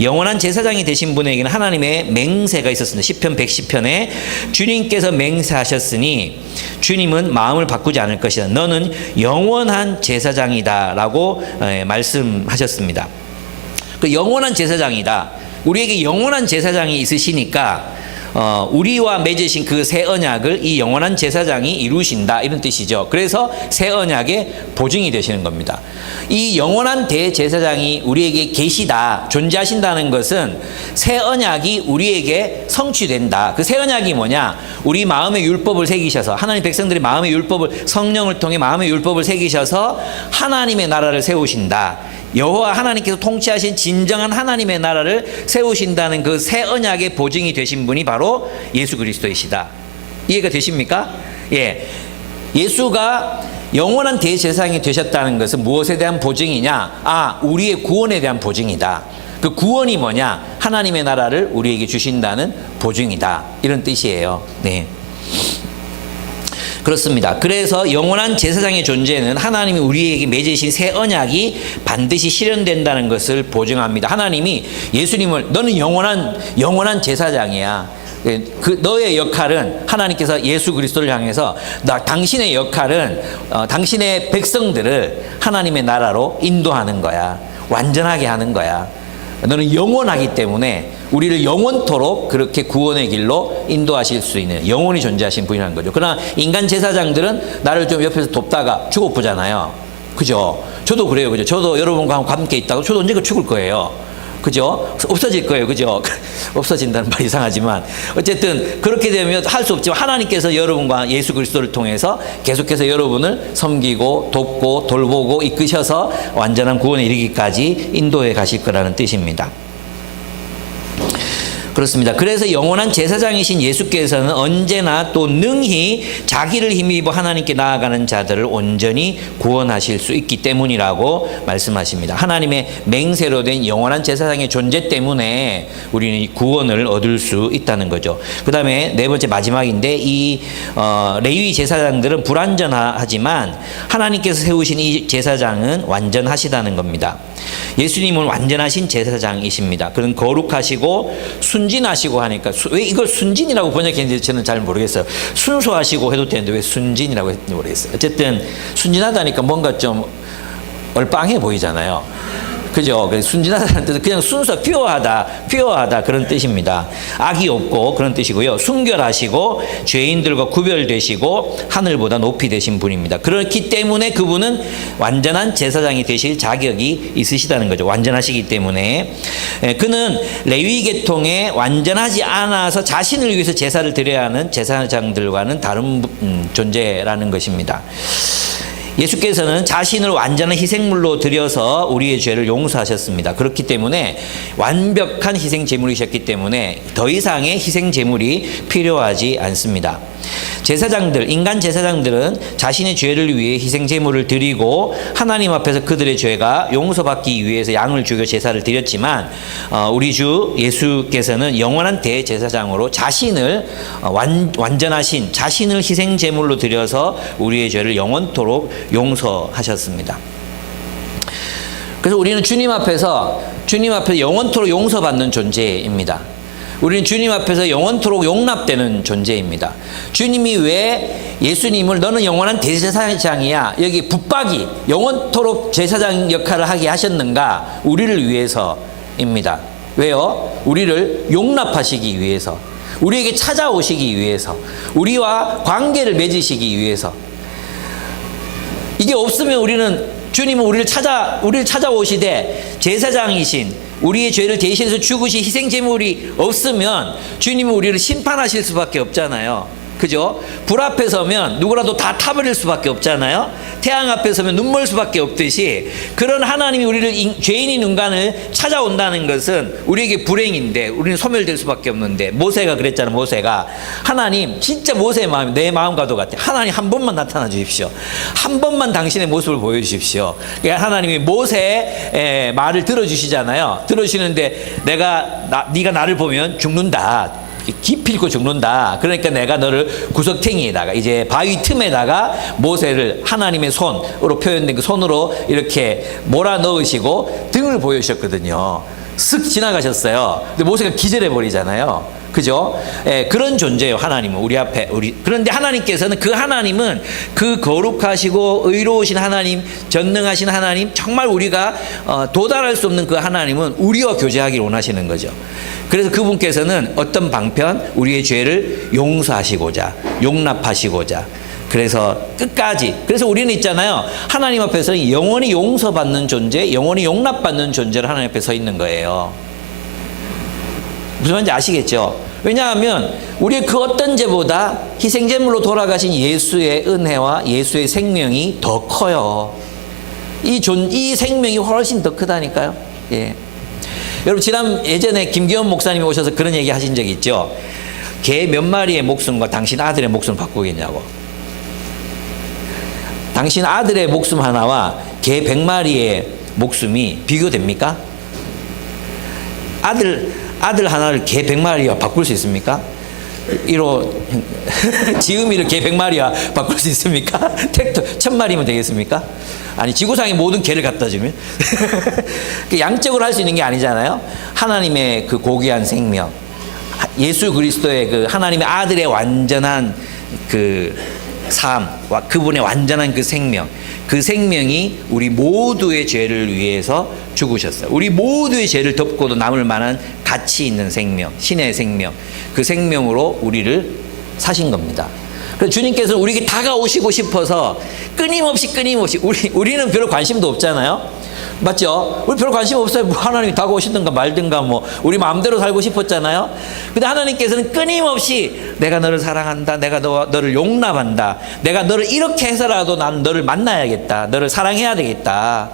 영원한 제사장이 되신 분에게는 하나님의 맹세가 있었습니다. 시편 110편에 주님께서 맹세하셨으니 주님은 마음을 바꾸지 않을 것이다. 너는 영원한 제사장이다 라고 말씀하셨습니다. 그 영원한 제사장이다. 우리에게 영원한 제사장이 있으시니까 우리와 맺으신 그 새 언약을 이 영원한 제사장이 이루신다 이런 뜻이죠. 그래서 새 언약의 보증이 되시는 겁니다. 이 영원한 대제사장이 우리에게 계시다, 존재하신다는 것은 새 언약이 우리에게 성취된다. 그 새 언약이 뭐냐? 우리 마음의 율법을 새기셔서 하나님 백성들의 마음의 율법을 성령을 통해 마음의 율법을 새기셔서 하나님의 나라를 세우신다. 여호와 하나님께서 통치하신 진정한 하나님의 나라를 세우신다는 그 새 언약의 보증이 되신 분이 바로 예수 그리스도이시다. 이해가 되십니까? 예수가 영원한 대제사장이 되셨다는 것은 무엇에 대한 보증이냐? 우리의 구원에 대한 보증이다. 그 구원이 뭐냐? 하나님의 나라를 우리에게 주신다는 보증이다. 이런 뜻이에요. 네. 그렇습니다. 그래서 영원한 제사장의 존재는 하나님이 우리에게 맺으신 새 언약이 반드시 실현된다는 것을 보증합니다. 하나님이 예수님을 너는 영원한 제사장이야. 너의 역할은 하나님께서 예수 그리스도를 향해서 당신의 역할은 당신의 백성들을 하나님의 나라로 인도하는 거야. 완전하게 하는 거야. 너는 영원하기 때문에 우리를 영원토록 그렇게 구원의 길로 인도하실 수 있는 영원히 존재하신 분이라는 거죠. 그러나 인간 제사장들은 나를 좀 옆에서 돕다가 죽어보잖아요. 그죠? 저도 그래요. 그죠? 저도 여러분과 함께 있다가 저도 언젠가 죽을 거예요. 그죠? 없어질 거예요. 그죠? 없어진다는 말이 이상하지만 어쨌든 그렇게 되면 할 수 없지만 하나님께서 여러분과 예수 그리스도를 통해서 계속해서 여러분을 섬기고 돕고 돌보고 이끄셔서 완전한 구원에 이르기까지 인도해 가실 거라는 뜻입니다. 그렇습니다. 그래서 영원한 제사장이신 예수께서는 언제나 또 능히 자기를 힘입어 하나님께 나아가는 자들을 온전히 구원하실 수 있기 때문이라고 말씀하십니다. 하나님의 맹세로 된 영원한 제사장의 존재 때문에 우리는 구원을 얻을 수 있다는 거죠. 그 다음에 네 번째 마지막인데 이 레위 제사장들은 불완전하지만 하나님께서 세우신 이 제사장은 완전하시다는 겁니다. 예수님은 완전하신 제사장이십니다. 그는 거룩하시고 순진하시고 하니까 왜 이걸 순진이라고 번역했는지 저는 잘 모르겠어요. 순수하시고 해도 되는데 왜 순진이라고 했는지 모르겠어요. 어쨌든 순진하다니까 뭔가 좀 얼빵해 보이잖아요. 그죠? 순진하다는 뜻은 그냥 순수, 퓨어하다 그런 뜻입니다. 악이 없고 그런 뜻이고요. 순결하시고 죄인들과 구별되시고 하늘보다 높이 되신 분입니다. 그렇기 때문에 그분은 완전한 제사장이 되실 자격이 있으시다는 거죠. 완전하시기 때문에. 그는 레위 계통에 완전하지 않아서 자신을 위해서 제사를 드려야 하는 제사장들과는 다른 존재라는 것입니다. 예수께서는 자신을 완전한 희생물로 드려서 우리의 죄를 용서하셨습니다. 그렇기 때문에 완벽한 희생 제물이셨기 때문에 더 이상의 희생 제물이 필요하지 않습니다. 제사장들, 인간 제사장들은 자신의 죄를 위해 희생 제물을 드리고 하나님 앞에서 그들의 죄가 용서받기 위해서 양을 죽여 제사를 드렸지만 우리 주 예수께서는 영원한 대제사장으로 자신을 완전하신 자신을 희생 제물로 드려서 우리의 죄를 영원토록 용서하셨습니다. 그래서 우리는 주님 앞에서 영원토록 용서받는 존재입니다. 우리는 주님 앞에서 영원토록 용납되는 존재입니다. 주님이 왜 예수님을 너는 영원한 대제사장이야, 여기 붙박이 영원토록 제사장 역할을 하게 하셨는가? 우리를 위해서입니다. 왜요? 우리를 용납하시기 위해서, 우리에게 찾아오시기 위해서, 우리와 관계를 맺으시기 위해서. 이게 없으면 주님은 우리를 찾아오시되 제사장이신 우리의 죄를 대신해서 죽으신 희생 제물이 없으면 주님은 우리를 심판하실 수밖에 없잖아요. 그죠? 불 앞에 서면 누구라도 다 타버릴 수밖에 없잖아요. 태양 앞에 서면 눈멀 수밖에 없듯이 그런 하나님이 우리를 죄인인 인간을 찾아온다는 것은 우리에게 불행인데 우리는 소멸될 수밖에 없는데 모세가 그랬잖아. 모세가 하나님 진짜 모세의 마음이 내 마음과도 같아. 하나님 한 번만 나타나 주십시오. 한 번만 당신의 모습을 보여주십시오. 그러니까 하나님이 모세의 말을 들어주시잖아요. 들어주시는데 네가 나를 보면 죽는다. 기필코 죽는다. 그러니까 내가 너를 구석탱이에다가 이제 바위 틈에다가 모세를 하나님의 손으로 표현된 그 손으로 이렇게 몰아 넣으시고 등을 보여주셨거든요. 쓱 지나가셨어요. 근데 모세가 기절해 버리잖아요. 그죠? 그런 존재예요. 하나님은 우리 앞에 그런데 하나님께서는 그 거룩하시고 의로우신 하나님, 전능하신 하나님, 정말 우리가 도달할 수 없는 그 하나님은 우리와 교제하기를 원하시는 거죠. 그래서 그분께서는 어떤 방편, 우리의 죄를 용서하시고자, 용납하시고자, 그래서 끝까지. 그래서 우리는 있잖아요. 하나님 앞에서 영원히 용서받는 존재, 영원히 용납받는 존재로 하나님 앞에 서 있는 거예요. 무슨 말인지 아시겠죠? 왜냐하면 우리의 그 어떤 죄보다 희생제물로 돌아가신 예수의 은혜와 예수의 생명이 더 커요. 이 생명이 훨씬 더 크다니까요. 예. 여러분 예전에 김기현 목사님이 오셔서 그런 얘기 하신 적이 있죠. 개 몇 마리의 목숨과 당신 아들의 목숨을 바꾸겠냐고. 당신 아들의 목숨 하나와 개 100마리의 목숨이 비교됩니까? 아들 하나를 개 100마리와 바꿀 수 있습니까? 지음이를 개 100마리와 바꿀 수 있습니까? 트랙터 1000마리면 되겠습니까? 아니, 지구상의 모든 개를 갖다 주면? 양적으로 할 수 있는 게 아니잖아요. 하나님의 그 고귀한 생명, 예수 그리스도의 그 하나님의 아들의 완전한 그 삶과 그분의 완전한 그 생명, 그 생명이 우리 모두의 죄를 위해서 죽으셨어요. 우리 모두의 죄를 덮고도 남을 만한 가치 있는 생명, 신의 생명, 그 생명으로 우리를 사신 겁니다. 그래서 주님께서 우리에게 다가오시고 싶어서 끊임없이 우리는 별로 관심도 없잖아요. 맞죠? 우리 별 관심 없어요. 뭐 하나님이 다가오시든가 말든가 뭐 우리 마음대로 살고 싶었잖아요. 근데 하나님께서는 끊임없이 내가 너를 사랑한다. 내가 너를 용납한다. 내가 너를 이렇게 해서라도 난 너를 만나야겠다. 너를 사랑해야 되겠다.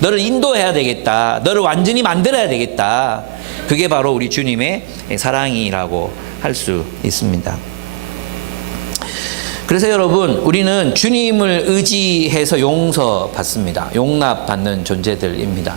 너를 인도해야 되겠다. 너를 완전히 만들어야 되겠다. 그게 바로 우리 주님의 사랑이라고 할 수 있습니다. 그래서 여러분, 우리는 주님을 의지해서 용서받습니다. 용납받는 존재들입니다.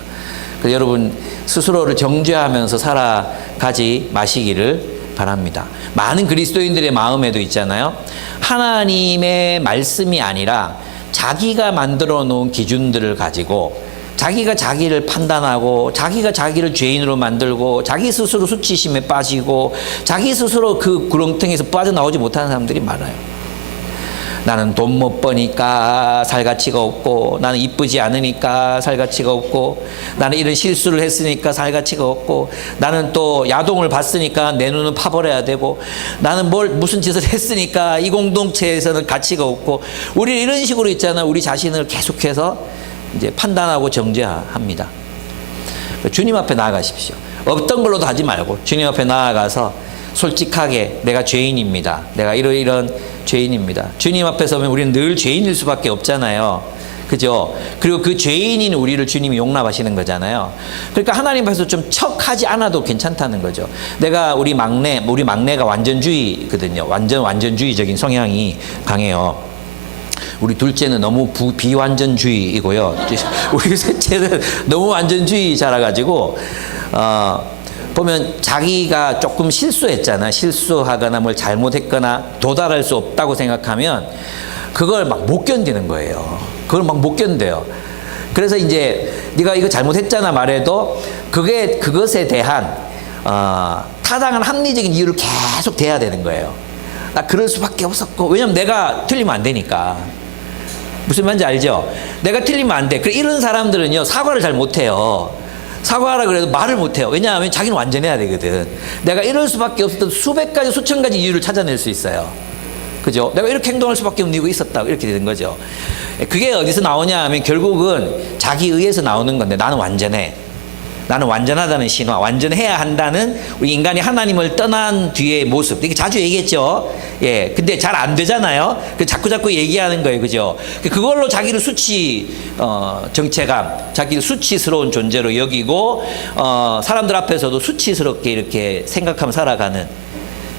그래서 여러분 스스로를 정죄하면서 살아가지 마시기를 바랍니다. 많은 그리스도인들의 마음에도 있잖아요. 하나님의 말씀이 아니라 자기가 만들어 놓은 기준들을 가지고 자기가 자기를 판단하고 자기가 자기를 죄인으로 만들고 자기 스스로 수치심에 빠지고 자기 스스로 그 구렁텅이에서 빠져나오지 못하는 사람들이 많아요. 나는 돈 못 버니까 살 가치가 없고, 나는 이쁘지 않으니까 살 가치가 없고, 나는 이런 실수를 했으니까 살 가치가 없고, 나는 또 야동을 봤으니까 내 눈은 파버려야 되고, 나는 무슨 짓을 했으니까 이 공동체에서는 가치가 없고, 우리 이런 식으로 있잖아. 우리 자신을 계속해서 이제 판단하고 정죄합니다. 주님 앞에 나아가십시오. 없던 걸로도 하지 말고 주님 앞에 나아가서 솔직하게 내가 죄인입니다. 내가 이런 죄인입니다. 주님 앞에 서면 우리는 늘 죄인일 수밖에 없잖아요. 그죠? 그리고 그 죄인인 우리를 주님이 용납하시는 거잖아요. 그러니까 하나님 앞에서 좀 척하지 않아도 괜찮다는 거죠. 우리 막내가 완전주의거든요. 완전주의적인 성향이 강해요. 우리 둘째는 너무 비완전주의이고요. 우리 셋째는 너무 완전주의자라가지고, 보면 자기가 조금 실수했잖아. 실수하거나 뭘 잘못했거나 도달할 수 없다고 생각하면 그걸 막 못 견디는 거예요. 그걸 막 못 견뎌요. 그래서 이제 네가 이거 잘못했잖아 말해도 그것에 대한 타당한 합리적인 이유를 계속 대야 되는 거예요. 나 그럴 수밖에 없었고, 왜냐면 내가 틀리면 안 되니까. 무슨 말인지 알죠? 내가 틀리면 안 돼. 이런 사람들은요, 사과를 잘 못해요. 사과하라 그래도 말을 못해요. 왜냐하면 자기는 완전해야 되거든. 내가 이럴 수밖에 없었던 수백 가지, 수천 가지 이유를 찾아낼 수 있어요. 그죠? 내가 이렇게 행동할 수밖에 없는 이유가 있었다. 이렇게 되는 거죠. 그게 어디서 나오냐 하면 결국은 자기 의에서 나오는 건데, 나는 완전해. 나는 완전하다는 신화, 완전해야 한다는 우리 인간이 하나님을 떠난 뒤의 모습. 이게 자주 얘기했죠. 예. 근데 잘 안 되잖아요. 자꾸 얘기하는 거예요. 그죠? 그걸로 자기를 정체감, 자기를 수치스러운 존재로 여기고, 사람들 앞에서도 수치스럽게 이렇게 생각하며 살아가는,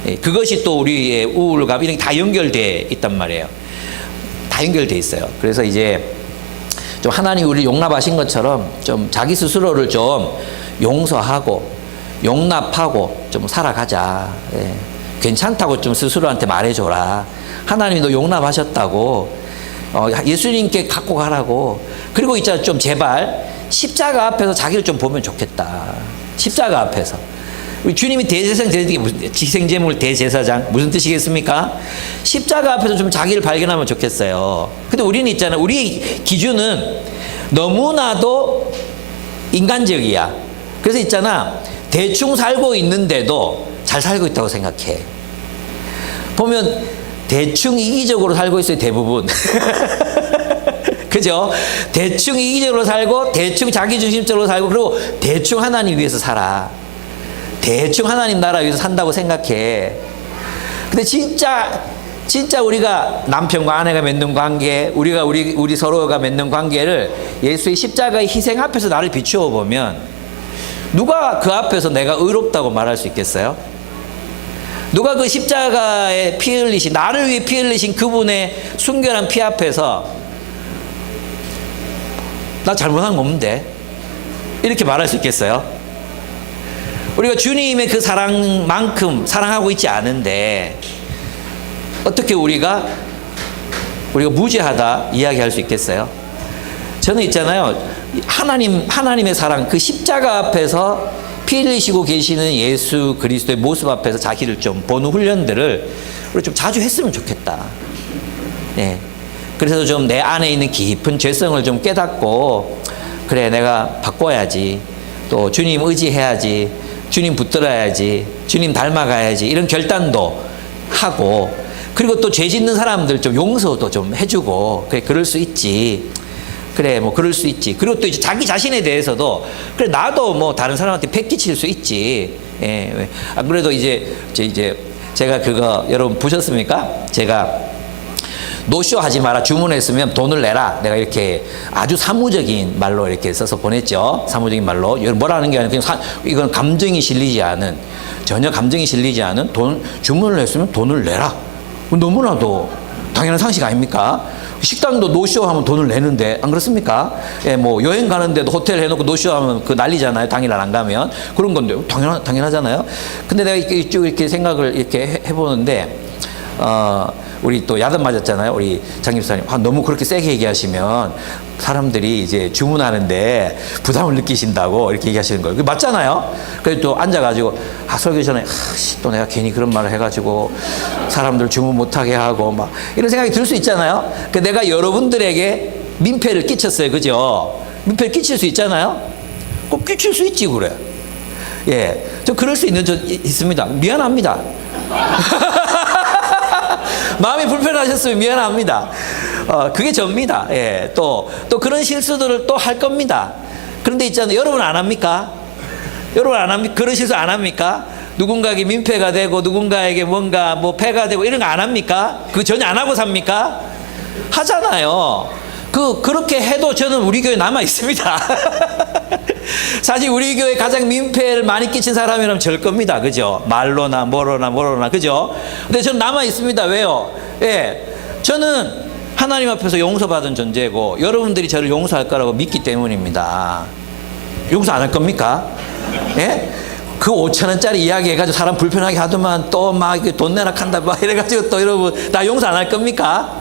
예. 그것이 또 우리의 우울감, 이런 게 다 연결돼 있단 말이에요. 다 연결돼 있어요. 그래서 이제, 좀 하나님 우리를 용납하신 것처럼 좀 자기 스스로를 좀 용서하고 용납하고 좀 살아가자. 예. 괜찮다고 좀 스스로한테 말해줘라. 하나님이 너 용납하셨다고, 예수님께 갖고 가라고. 그리고 있잖아, 좀 제발 십자가 앞에서 자기를 좀 보면 좋겠다. 십자가 앞에서. 우리 주님이 희생제물 대제사장 무슨 뜻이겠습니까? 십자가 앞에서 좀 자기를 발견하면 좋겠어요. 근데 우리는 있잖아요. 우리 기준은 너무나도 인간적이야. 그래서 있잖아. 대충 살고 있는데도 잘 살고 있다고 생각해. 보면 대충 이기적으로 살고 있어요. 대부분. 그죠? 대충 이기적으로 살고 대충 자기중심적으로 살고 그리고 대충 하나님 위해서 살아. 대충 하나님 나라 위해서 산다고 생각해. 근데 진짜 우리가 남편과 아내가 맺는 관계, 우리 서로가 맺는 관계를 예수의 십자가의 희생 앞에서 나를 비추어 보면 누가 그 앞에서 내가 의롭다고 말할 수 있겠어요? 누가 그 십자가에 피 흘리신, 나를 위해 피 흘리신 그분의 순결한 피 앞에서 나 잘못한 거 없는데 이렇게 말할 수 있겠어요? 우리가 주님의 그 사랑만큼 사랑하고 있지 않은데 어떻게 우리가 무죄하다 이야기할 수 있겠어요? 저는 있잖아요. 하나님의 사랑, 그 십자가 앞에서 피 흘리시고 계시는 예수 그리스도의 모습 앞에서 자기를 좀 보는 훈련들을 우리 좀 자주 했으면 좋겠다. 네. 그래서 좀 내 안에 있는 깊은 죄성을 좀 깨닫고, 그래, 내가 바꿔야지. 또 주님 의지해야지. 주님 붙들어야지. 주님 닮아가야지. 이런 결단도 하고, 그리고 또 죄 짓는 사람들 좀 용서도 좀 해주고, 그래, 그럴 수 있지. 그래, 뭐, 그럴 수 있지. 그리고 또 이제 자기 자신에 대해서도, 그래, 나도 뭐, 다른 사람한테 패기칠 수 있지. 예. 안 그래도 제가 그거, 여러분 보셨습니까? 제가 노쇼 하지 마라 주문했으면 돈을 내라. 내가 이렇게 아주 사무적인 말로 이렇게 써서 보냈죠. 사무적인 말로. 뭐라는 게 아니라 그냥 이건 감정이 실리지 않은, 전혀 감정이 실리지 않은 주문을 했으면 돈을 내라. 너무나도 당연한 상식 아닙니까? 식당도 노쇼 하면 돈을 내는데, 안 그렇습니까? 예, 뭐 여행 가는데도 호텔 해놓고 노쇼 하면 그 난리잖아요. 당일날 안 가면. 그런 건데 당연하잖아요. 근데 내가 쭉 이렇게 생각을 이렇게 해보는데, 우리 또 야단 맞았잖아요. 우리 장 집사님. 너무 그렇게 세게 얘기하시면 사람들이 이제 주문하는데 부담을 느끼신다고 이렇게 얘기하시는 거예요. 그게 맞잖아요. 그래서 또 앉아가지고 설교 전에 또 내가 괜히 그런 말을 해가지고 사람들 주문 못하게 하고 막 이런 생각이 들 수 있잖아요. 내가 여러분들에게 민폐를 끼쳤어요. 그죠? 민폐를 끼칠 수 있잖아요. 꼭 끼칠 수 있지 그래. 예, 저 그럴 수 있는 저 있습니다. 미안합니다. 마음이 불편하셨으면 미안합니다. 그게 접니다. 예, 또 그런 실수들을 또 할 겁니다. 그런데 있잖아요. 여러분 안 합니까? 여러분 안 합니까? 그런 실수 안 합니까? 누군가에게 민폐가 되고 누군가에게 뭔가 뭐 폐가 되고 이런 거 안 합니까? 그거 전혀 안 하고 삽니까? 하잖아요. 그렇게 해도 저는 우리 교회 남아 있습니다. 사실 우리 교회 가장 민폐를 많이 끼친 사람이라면 절 겁니다. 그죠? 말로나 뭐로나 그죠? 근데 저는 남아 있습니다. 왜요? 예. 저는 하나님 앞에서 용서받은 존재고 여러분들이 저를 용서할 거라고 믿기 때문입니다. 용서 안 할 겁니까? 예? 그 5,000원짜리 이야기 해가지고 사람 불편하게 하더만 또 막 돈 내라 한다 막 이래가지고 또 여러분 나 용서 안 할 겁니까?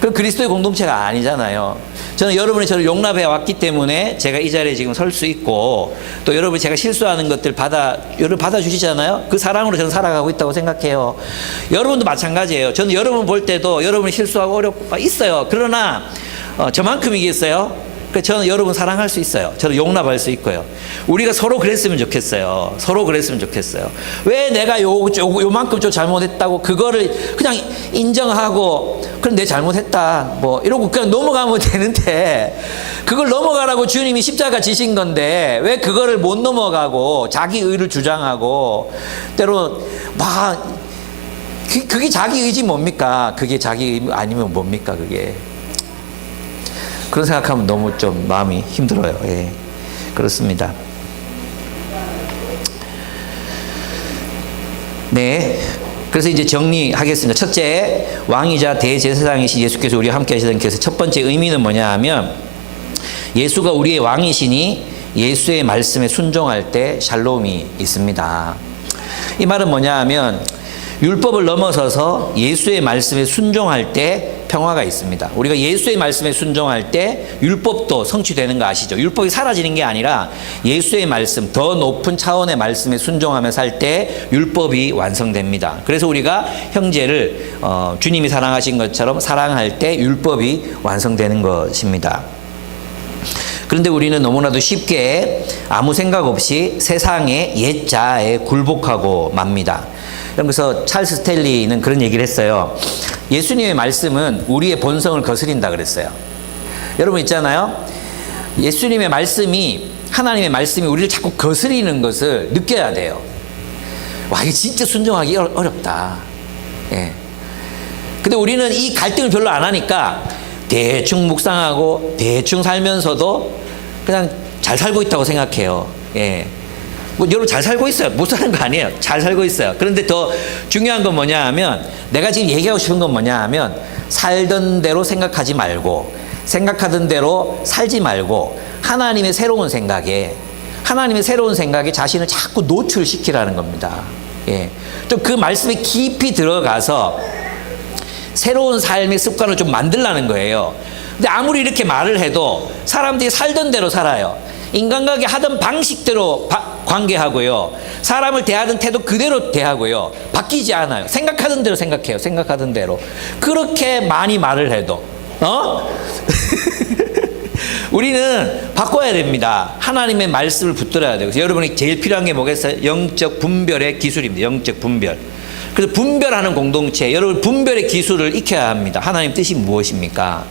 그 그리스도의 공동체가 아니잖아요. 저는 여러분이 저를 용납해 왔기 때문에 제가 이 자리에 지금 설 수 있고 또 여러분이 제가 실수하는 것들 여러분 받아주시잖아요. 그 사랑으로 저는 살아가고 있다고 생각해요. 여러분도 마찬가지예요. 저는 여러분 볼 때도 여러분이 실수하고 어렵고 있어요. 그러나 저만큼이겠어요? 저는 여러분 사랑할 수 있어요. 저는 용납할 수 있고요. 우리가 서로 그랬으면 좋겠어요. 서로 그랬으면 좋겠어요. 왜 내가 요만큼 좀 잘못했다고 그거를 그냥 인정하고 그럼 내 잘못했다 뭐 이러고 그냥 넘어가면 되는데 그걸 넘어가라고 주님이 십자가 지신 건데 왜 그거를 못 넘어가고 자기 의를 주장하고 때로 막 그게 자기 의지 뭡니까? 그게 자기 의 아니면 뭡니까? 그게 그런 생각하면 너무 좀 마음이 힘들어요. 예, 그렇습니다. 네. 그래서 이제 정리하겠습니다. 첫째, 왕이자 대제사장이신 예수께서 우리와 함께 하시던 것의 첫 번째 의미는 뭐냐 하면 예수가 우리의 왕이시니 예수의 말씀에 순종할 때 샬롬이 있습니다. 이 말은 뭐냐 하면 율법을 넘어서서 예수의 말씀에 순종할 때 평화가 있습니다. 우리가 예수의 말씀에 순종할 때 율법도 성취되는 거 아시죠? 율법이 사라지는 게 아니라 예수의 말씀, 더 높은 차원의 말씀에 순종하며 살 때 율법이 완성됩니다. 그래서 우리가 형제를 주님이 사랑하신 것처럼 사랑할 때 율법이 완성되는 것입니다. 그런데 우리는 너무나도 쉽게 아무 생각 없이 세상의 옛자에 굴복하고 맙니다. 그래서 찰스 스탠리는 그런 얘기를 했어요. 예수님의 말씀은 우리의 본성을 거스린다 그랬어요. 여러분 있잖아요. 예수님의 말씀이 하나님의 말씀이 우리를 자꾸 거스리는 것을 느껴야 돼요. 와 이게 진짜 순종하기 어렵다. 예. 근데 우리는 이 갈등을 별로 안 하니까 대충 묵상하고 대충 살면서도 그냥 잘 살고 있다고 생각해요. 예. 뭐 여러분 잘 살고 있어요. 못 사는 거 아니에요. 잘 살고 있어요. 그런데 더 중요한 건 뭐냐 하면 내가 지금 얘기하고 싶은 건 뭐냐 하면 살던 대로 생각하지 말고 생각하던 대로 살지 말고 하나님의 새로운 생각에 자신을 자꾸 노출시키라는 겁니다. 예. 좀 그 말씀에 깊이 들어가서 새로운 삶의 습관을 좀 만들라는 거예요. 근데 아무리 이렇게 말을 해도 사람들이 살던 대로 살아요. 인간관계 하던 방식대로 관계하고요. 사람을 대하던 태도 그대로 대하고요. 바뀌지 않아요. 생각하던 대로 생각해요. 생각하던 대로. 그렇게 많이 말을 해도 우리는 바꿔야 됩니다. 하나님의 말씀을 붙들어야 돼요. 그래서 여러분이 제일 필요한 게 뭐겠어요? 영적 분별의 기술입니다. 영적 분별. 그래서 분별하는 공동체, 여러분 분별의 기술을 익혀야 합니다. 하나님 뜻이 무엇입니까?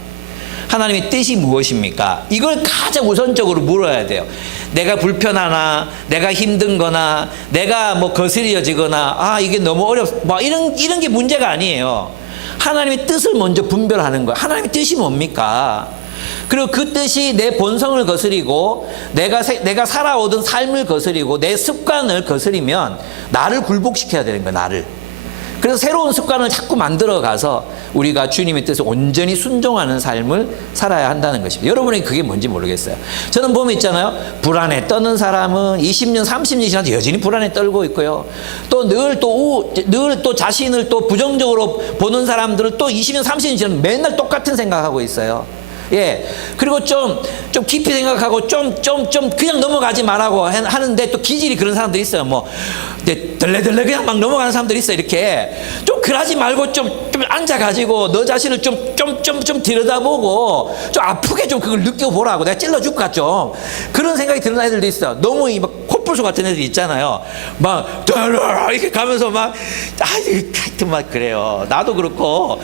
하나님의 뜻이 무엇입니까? 이걸 가장 우선적으로 물어야 돼요. 내가 불편하나, 내가 힘든 거나, 내가 뭐 거스려지거나, 이게 너무 뭐 이런 게 문제가 아니에요. 하나님의 뜻을 먼저 분별하는 거예요. 하나님의 뜻이 뭡니까? 그리고 그 뜻이 내 본성을 거스리고, 내가 살아오던 삶을 거스리고, 내 습관을 거스리면, 나를 굴복시켜야 되는 거예요, 나를. 그래서 새로운 습관을 자꾸 만들어 가서 우리가 주님의 뜻에 온전히 순종하는 삶을 살아야 한다는 것입니다. 여러분에게 그게 뭔지 모르겠어요. 저는 보면 있잖아요. 불안에 떠는 사람은 20년, 30년 지나도 여전히 불안에 떨고 있고요. 또 늘 또 자신을 또 부정적으로 보는 사람들은 또 20년, 30년 지나도 맨날 똑같은 생각하고 있어요. 예. 그리고 좀 깊이 생각하고 좀 그냥 넘어가지 말라고 하는데 또 기질이 그런 사람들이 있어요. 뭐, 덜레덜레 그냥 막 넘어가는 사람들이 있어요. 이렇게. 좀 그러지 말고 좀 앉아가지고 너 자신을 좀 들여다보고 좀 아프게 좀 그걸 느껴보라고. 내가 찔러줄까 좀. 그런 생각이 드는 애들도 있어요. 너무 막 코뿔소 같은 애들 있잖아요. 막, 이렇게 가면서 막, 하여튼 막 그래요. 나도 그렇고,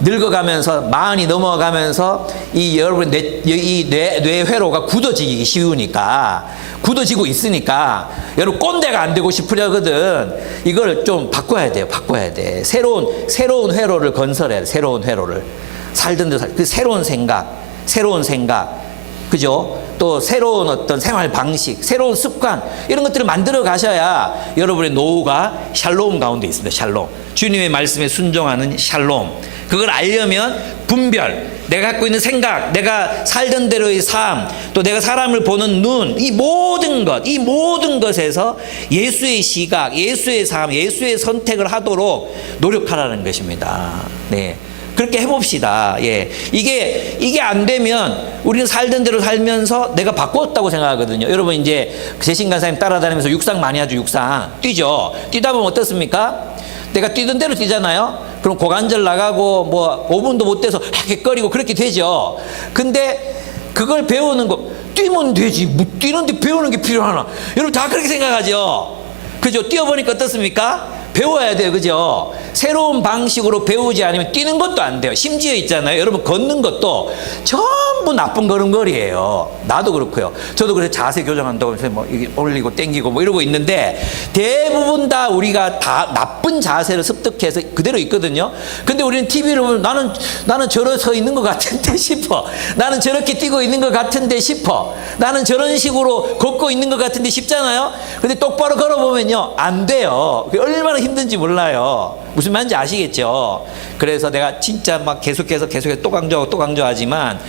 늙어가면서, 마흔이 넘어가면서, 여러분, 뇌회로가 굳어지기 쉬우니까, 굳어지고 있으니까, 여러분, 꼰대가 안 되고 싶으려거든. 이걸 좀 바꿔야 돼요. 바꿔야 돼. 새로운 회로를 건설해야 돼. 새로운 회로를. 살던 데서, 그 새로운 생각. 그죠? 또 새로운 어떤 생활 방식, 새로운 습관, 이런 것들을 만들어 가셔야 여러분의 노후가 샬롬 가운데 있습니다. 샬롬. 주님의 말씀에 순종하는 샬롬. 그걸 알려면 분별, 내가 갖고 있는 생각, 내가 살던 대로의 삶, 또 내가 사람을 보는 눈, 이 모든 것에서 예수의 시각, 예수의 삶, 예수의 선택을 하도록 노력하라는 것입니다. 네. 그렇게 해봅시다. 예. 이게 안 되면 우리는 살던 대로 살면서 내가 바꿨다고 생각하거든요. 여러분, 이제 재신 간사님 따라다니면서 육상 많이 하죠. 육상. 뛰죠. 뛰다 보면 어떻습니까? 내가 뛰던 대로 뛰잖아요. 그럼 고관절 나가고 뭐 5분도 못 돼서 하객거리고 그렇게 되죠. 근데 그걸 배우는 거, 뛰면 되지. 뭐 뛰는데 배우는 게 필요하나? 여러분 다 그렇게 생각하죠. 그죠? 뛰어보니까 어떻습니까? 배워야 돼요. 그죠? 새로운 방식으로 배우지 않으면 뛰는 것도 안 돼요. 심지어 있잖아요. 여러분 걷는 것도 전부 나쁜 걸음걸이에요. 나도 그렇고요. 저도 그래서 자세 교정한다고 해서 뭐 이게 올리고 땡기고 뭐 이러고 있는데 대부분 다 우리가 다 나쁜 자세를 습득해서 그대로 있거든요. 근데 우리는 TV를 보면 나는 저러 서 있는 것 같은데 싶어. 나는 저렇게 뛰고 있는 것 같은데 싶어. 나는 저런 식으로 걷고 있는 것 같은데 싶잖아요. 근데 똑바로 걸어보면요. 안 돼요. 얼마나 힘든지 몰라요. 무슨 말인지 아시겠죠? 그래서 내가 진짜 막 계속해서 또 강조하지만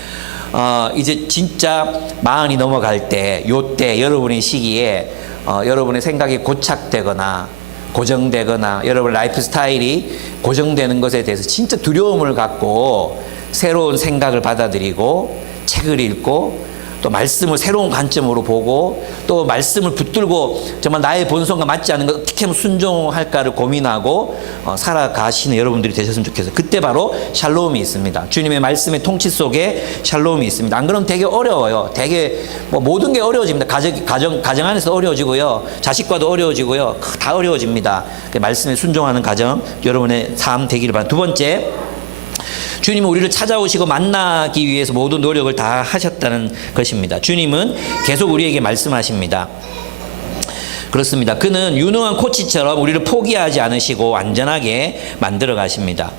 이제 진짜 마흔이 넘어갈 때, 요때 여러분의 시기에 여러분의 생각이 고착되거나 고정되거나 여러분 라이프 스타일이 고정되는 것에 대해서 진짜 두려움을 갖고 새로운 생각을 받아들이고 책을 읽고 또 말씀을 새로운 관점으로 보고 또 말씀을 붙들고 정말 나의 본성과 맞지 않는 것 어떻게 하면 순종할까를 고민하고 살아가시는 여러분들이 되셨으면 좋겠어요. 그때 바로 샬롬이 있습니다. 주님의 말씀의 통치 속에 샬롬이 있습니다. 안 그러면 되게 어려워요. 되게 뭐 모든 게 어려워집니다. 가정 안에서 어려워지고요. 자식과도 어려워지고요. 다 어려워집니다. 말씀에 순종하는 가정 여러분의 삶 되기를 바랍니다. 두 번째, 주님은 우리를 찾아오시고 만나기 위해서 모든 노력을 다 하셨다는 것입니다. 주님은 계속 우리에게 말씀하십니다. 그렇습니다. 그는 유능한 코치처럼 우리를 포기하지 않으시고 안전하게 만들어 가십니다.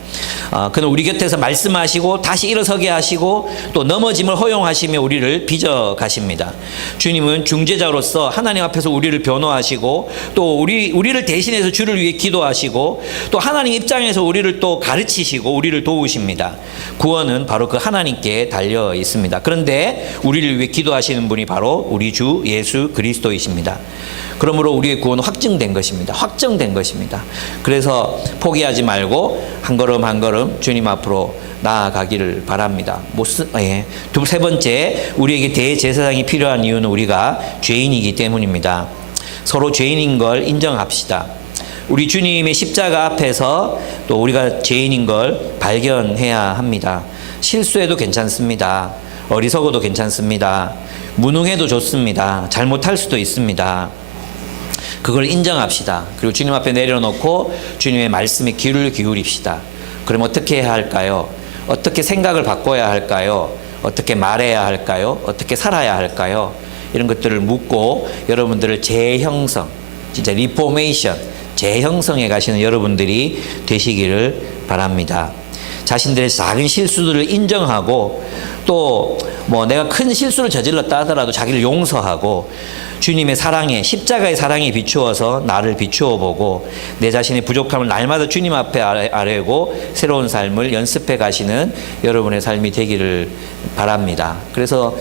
그는 우리 곁에서 말씀하시고 다시 일어서게 하시고 또 넘어짐을 허용하시며 우리를 빚어 가십니다. 주님은 중재자로서 하나님 앞에서 우리를 변호하시고 또 우리를 대신해서 주를 위해 기도하시고 또 하나님 입장에서 우리를 또 가르치시고 우리를 도우십니다. 구원은 바로 그 하나님께 달려 있습니다. 그런데 우리를 위해 기도하시는 분이 바로 우리 주 예수 그리스도이십니다. 그러므로 우리의 구원은 확증된 것입니다. 확정된 것입니다. 그래서 포기하지 말고 한 걸음 한 걸음 주님 앞으로 나아가기를 바랍니다. 세 번째, 우리에게 대제사장이 필요한 이유는 우리가 죄인이기 때문입니다. 서로 죄인인 걸 인정합시다. 우리 주님의 십자가 앞에서 또 우리가 죄인인 걸 발견해야 합니다. 실수해도 괜찮습니다. 어리석어도 괜찮습니다. 무능해도 좋습니다. 잘못할 수도 있습니다. 그걸 인정합시다. 그리고 주님 앞에 내려놓고 주님의 말씀에 귀를 기울입시다. 그럼 어떻게 해야 할까요? 어떻게 생각을 바꿔야 할까요? 어떻게 말해야 할까요? 어떻게 살아야 할까요? 이런 것들을 묻고 여러분들을 재형성, 진짜 리포메이션, 재형성해 가시는 여러분들이 되시기를 바랍니다. 자신들의 작은 실수들을 인정하고 또 뭐 내가 큰 실수를 저질렀다 하더라도 자기를 용서하고 주님의 사랑에, 십자가의 사랑에 비추어서 나를 비추어 보고 내 자신의 부족함을 날마다 주님 앞에 아뢰고 새로운 삶을 연습해 가시는 여러분의 삶이 되기를 바랍니다. 그래서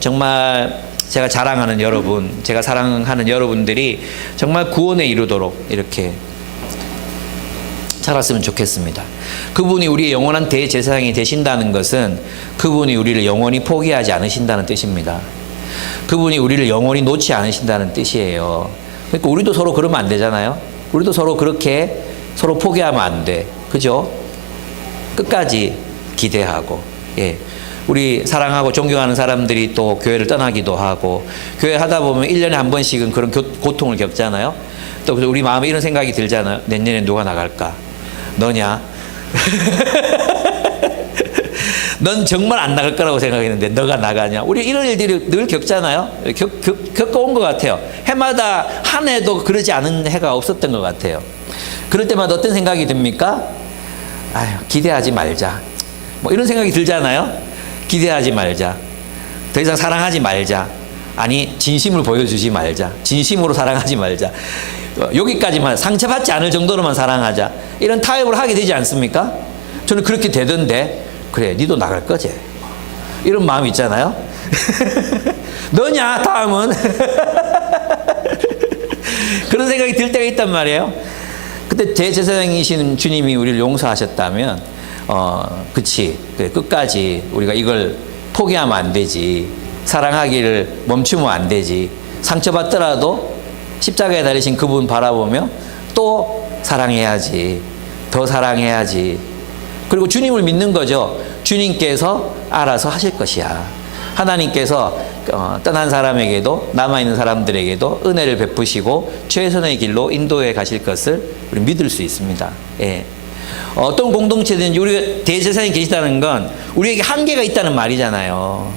정말 제가 자랑하는 여러분, 제가 사랑하는 여러분들이 정말 구원에 이르도록 이렇게 살았으면 좋겠습니다. 그분이 우리의 영원한 대제사장이 되신다는 것은 그분이 우리를 영원히 포기하지 않으신다는 뜻입니다. 그분이 우리를 영원히 놓지 않으신다는 뜻이에요. 그러니까 우리도 서로 그러면 안 되잖아요. 우리도 서로 그렇게 서로 포기하면 안 돼. 그죠? 끝까지 기대하고, 예. 우리 사랑하고 존경하는 사람들이 또 교회를 떠나기도 하고, 교회 하다 보면 1년에 한 번씩은 그런 고통을 겪잖아요. 또 우리 마음에 이런 생각이 들잖아요. 내년에 누가 나갈까? 너냐? 넌 정말 안 나갈 거라고 생각했는데 너가 나가냐? 우리 이런 일들이 늘 겪잖아요. 겪어온 것 같아요. 해마다 한 해도 그러지 않은 해가 없었던 것 같아요. 그럴 때마다 어떤 생각이 듭니까? 아유, 기대하지 말자. 뭐 이런 생각이 들잖아요. 기대하지 말자. 더 이상 사랑하지 말자. 아니, 진심을 보여주지 말자. 진심으로 사랑하지 말자. 여기까지만, 상처받지 않을 정도로만 사랑하자. 이런 타협을 하게 되지 않습니까? 저는 그렇게 되던데, 그래, 니도 나갈 거지. 이런 마음 있잖아요. 너냐, 다음은? 그런 생각이 들 때가 있단 말이에요. 그때 대제사장이신 주님이 우리를 용서하셨다면, 그치. 그래, 끝까지 우리가 이걸 포기하면 안 되지. 사랑하기를 멈추면 안 되지. 상처받더라도 십자가에 달리신 그분 바라보며 또 사랑해야지. 더 사랑해야지. 그리고 주님을 믿는 거죠. 주님께서 알아서 하실 것이야. 하나님께서 떠난 사람에게도 남아있는 사람들에게도 은혜를 베푸시고 최선의 길로 인도해 가실 것을 우리 믿을 수 있습니다. 예. 어떤 공동체든지 우리 대제사장이 계시다는 건 우리에게 한계가 있다는 말이잖아요.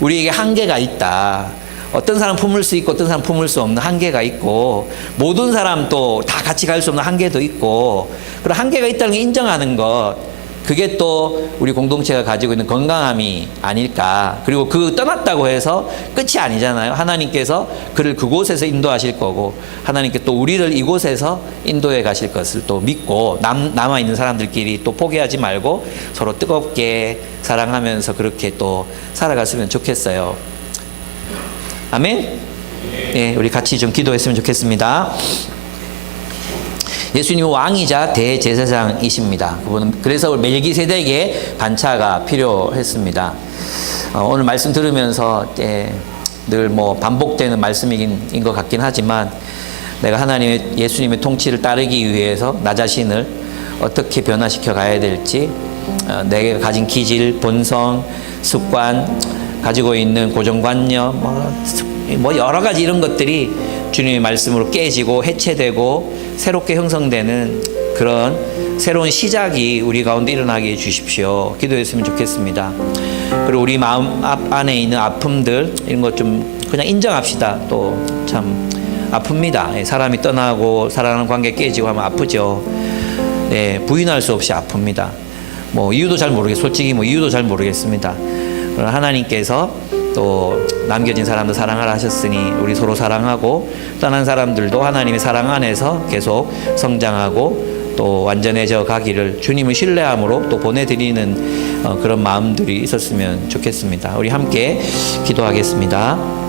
우리에게 한계가 있다. 어떤 사람 품을 수 있고 어떤 사람 품을 수 없는 한계가 있고 모든 사람 또 다 같이 갈 수 없는 한계도 있고 그런 한계가 있다는 걸 인정하는 것, 그게 또 우리 공동체가 가지고 있는 건강함이 아닐까. 그리고 그 떠났다고 해서 끝이 아니잖아요. 하나님께서 그를 그곳에서 인도하실 거고 하나님께 또 우리를 이곳에서 인도해 가실 것을 또 믿고 남아있는 사람들끼리 또 포기하지 말고 서로 뜨겁게 사랑하면서 그렇게 또 살아갔으면 좋겠어요. 아멘? 예, 우리 같이 좀 기도했으면 좋겠습니다. 예수님은 왕이자 대제사장이십니다. 그분은 그래서 멜기세덱의 반차가 필요했습니다. 오늘 말씀 들으면서 늘 뭐 반복되는 말씀인 것 같긴 하지만 내가 하나님의 예수님의 통치를 따르기 위해서 나 자신을 어떻게 변화시켜 가야 될지, 내가 가진 기질, 본성, 습관, 가지고 있는 고정관념, 뭐 여러 가지 이런 것들이 주님의 말씀으로 깨지고 해체되고 새롭게 형성되는 그런 새로운 시작이 우리 가운데 일어나게 해주십시오. 기도했으면 좋겠습니다. 그리고 우리 마음 안에 있는 아픔들 이런 것 좀 그냥 인정합시다. 또 참 아픕니다. 사람이 떠나고 사랑하는 관계 깨지고 하면 아프죠. 네, 부인할 수 없이 아픕니다. 뭐 이유도 잘 모르겠어요. 솔직히 뭐 이유도 잘 모르겠습니다. 그러나 하나님께서 또 남겨진 사람도 사랑하라 하셨으니 우리 서로 사랑하고 떠난 사람들도 하나님의 사랑 안에서 계속 성장하고 또 완전해져 가기를 주님을 신뢰함으로 또 보내드리는 그런 마음들이 있었으면 좋겠습니다. 우리 함께 기도하겠습니다.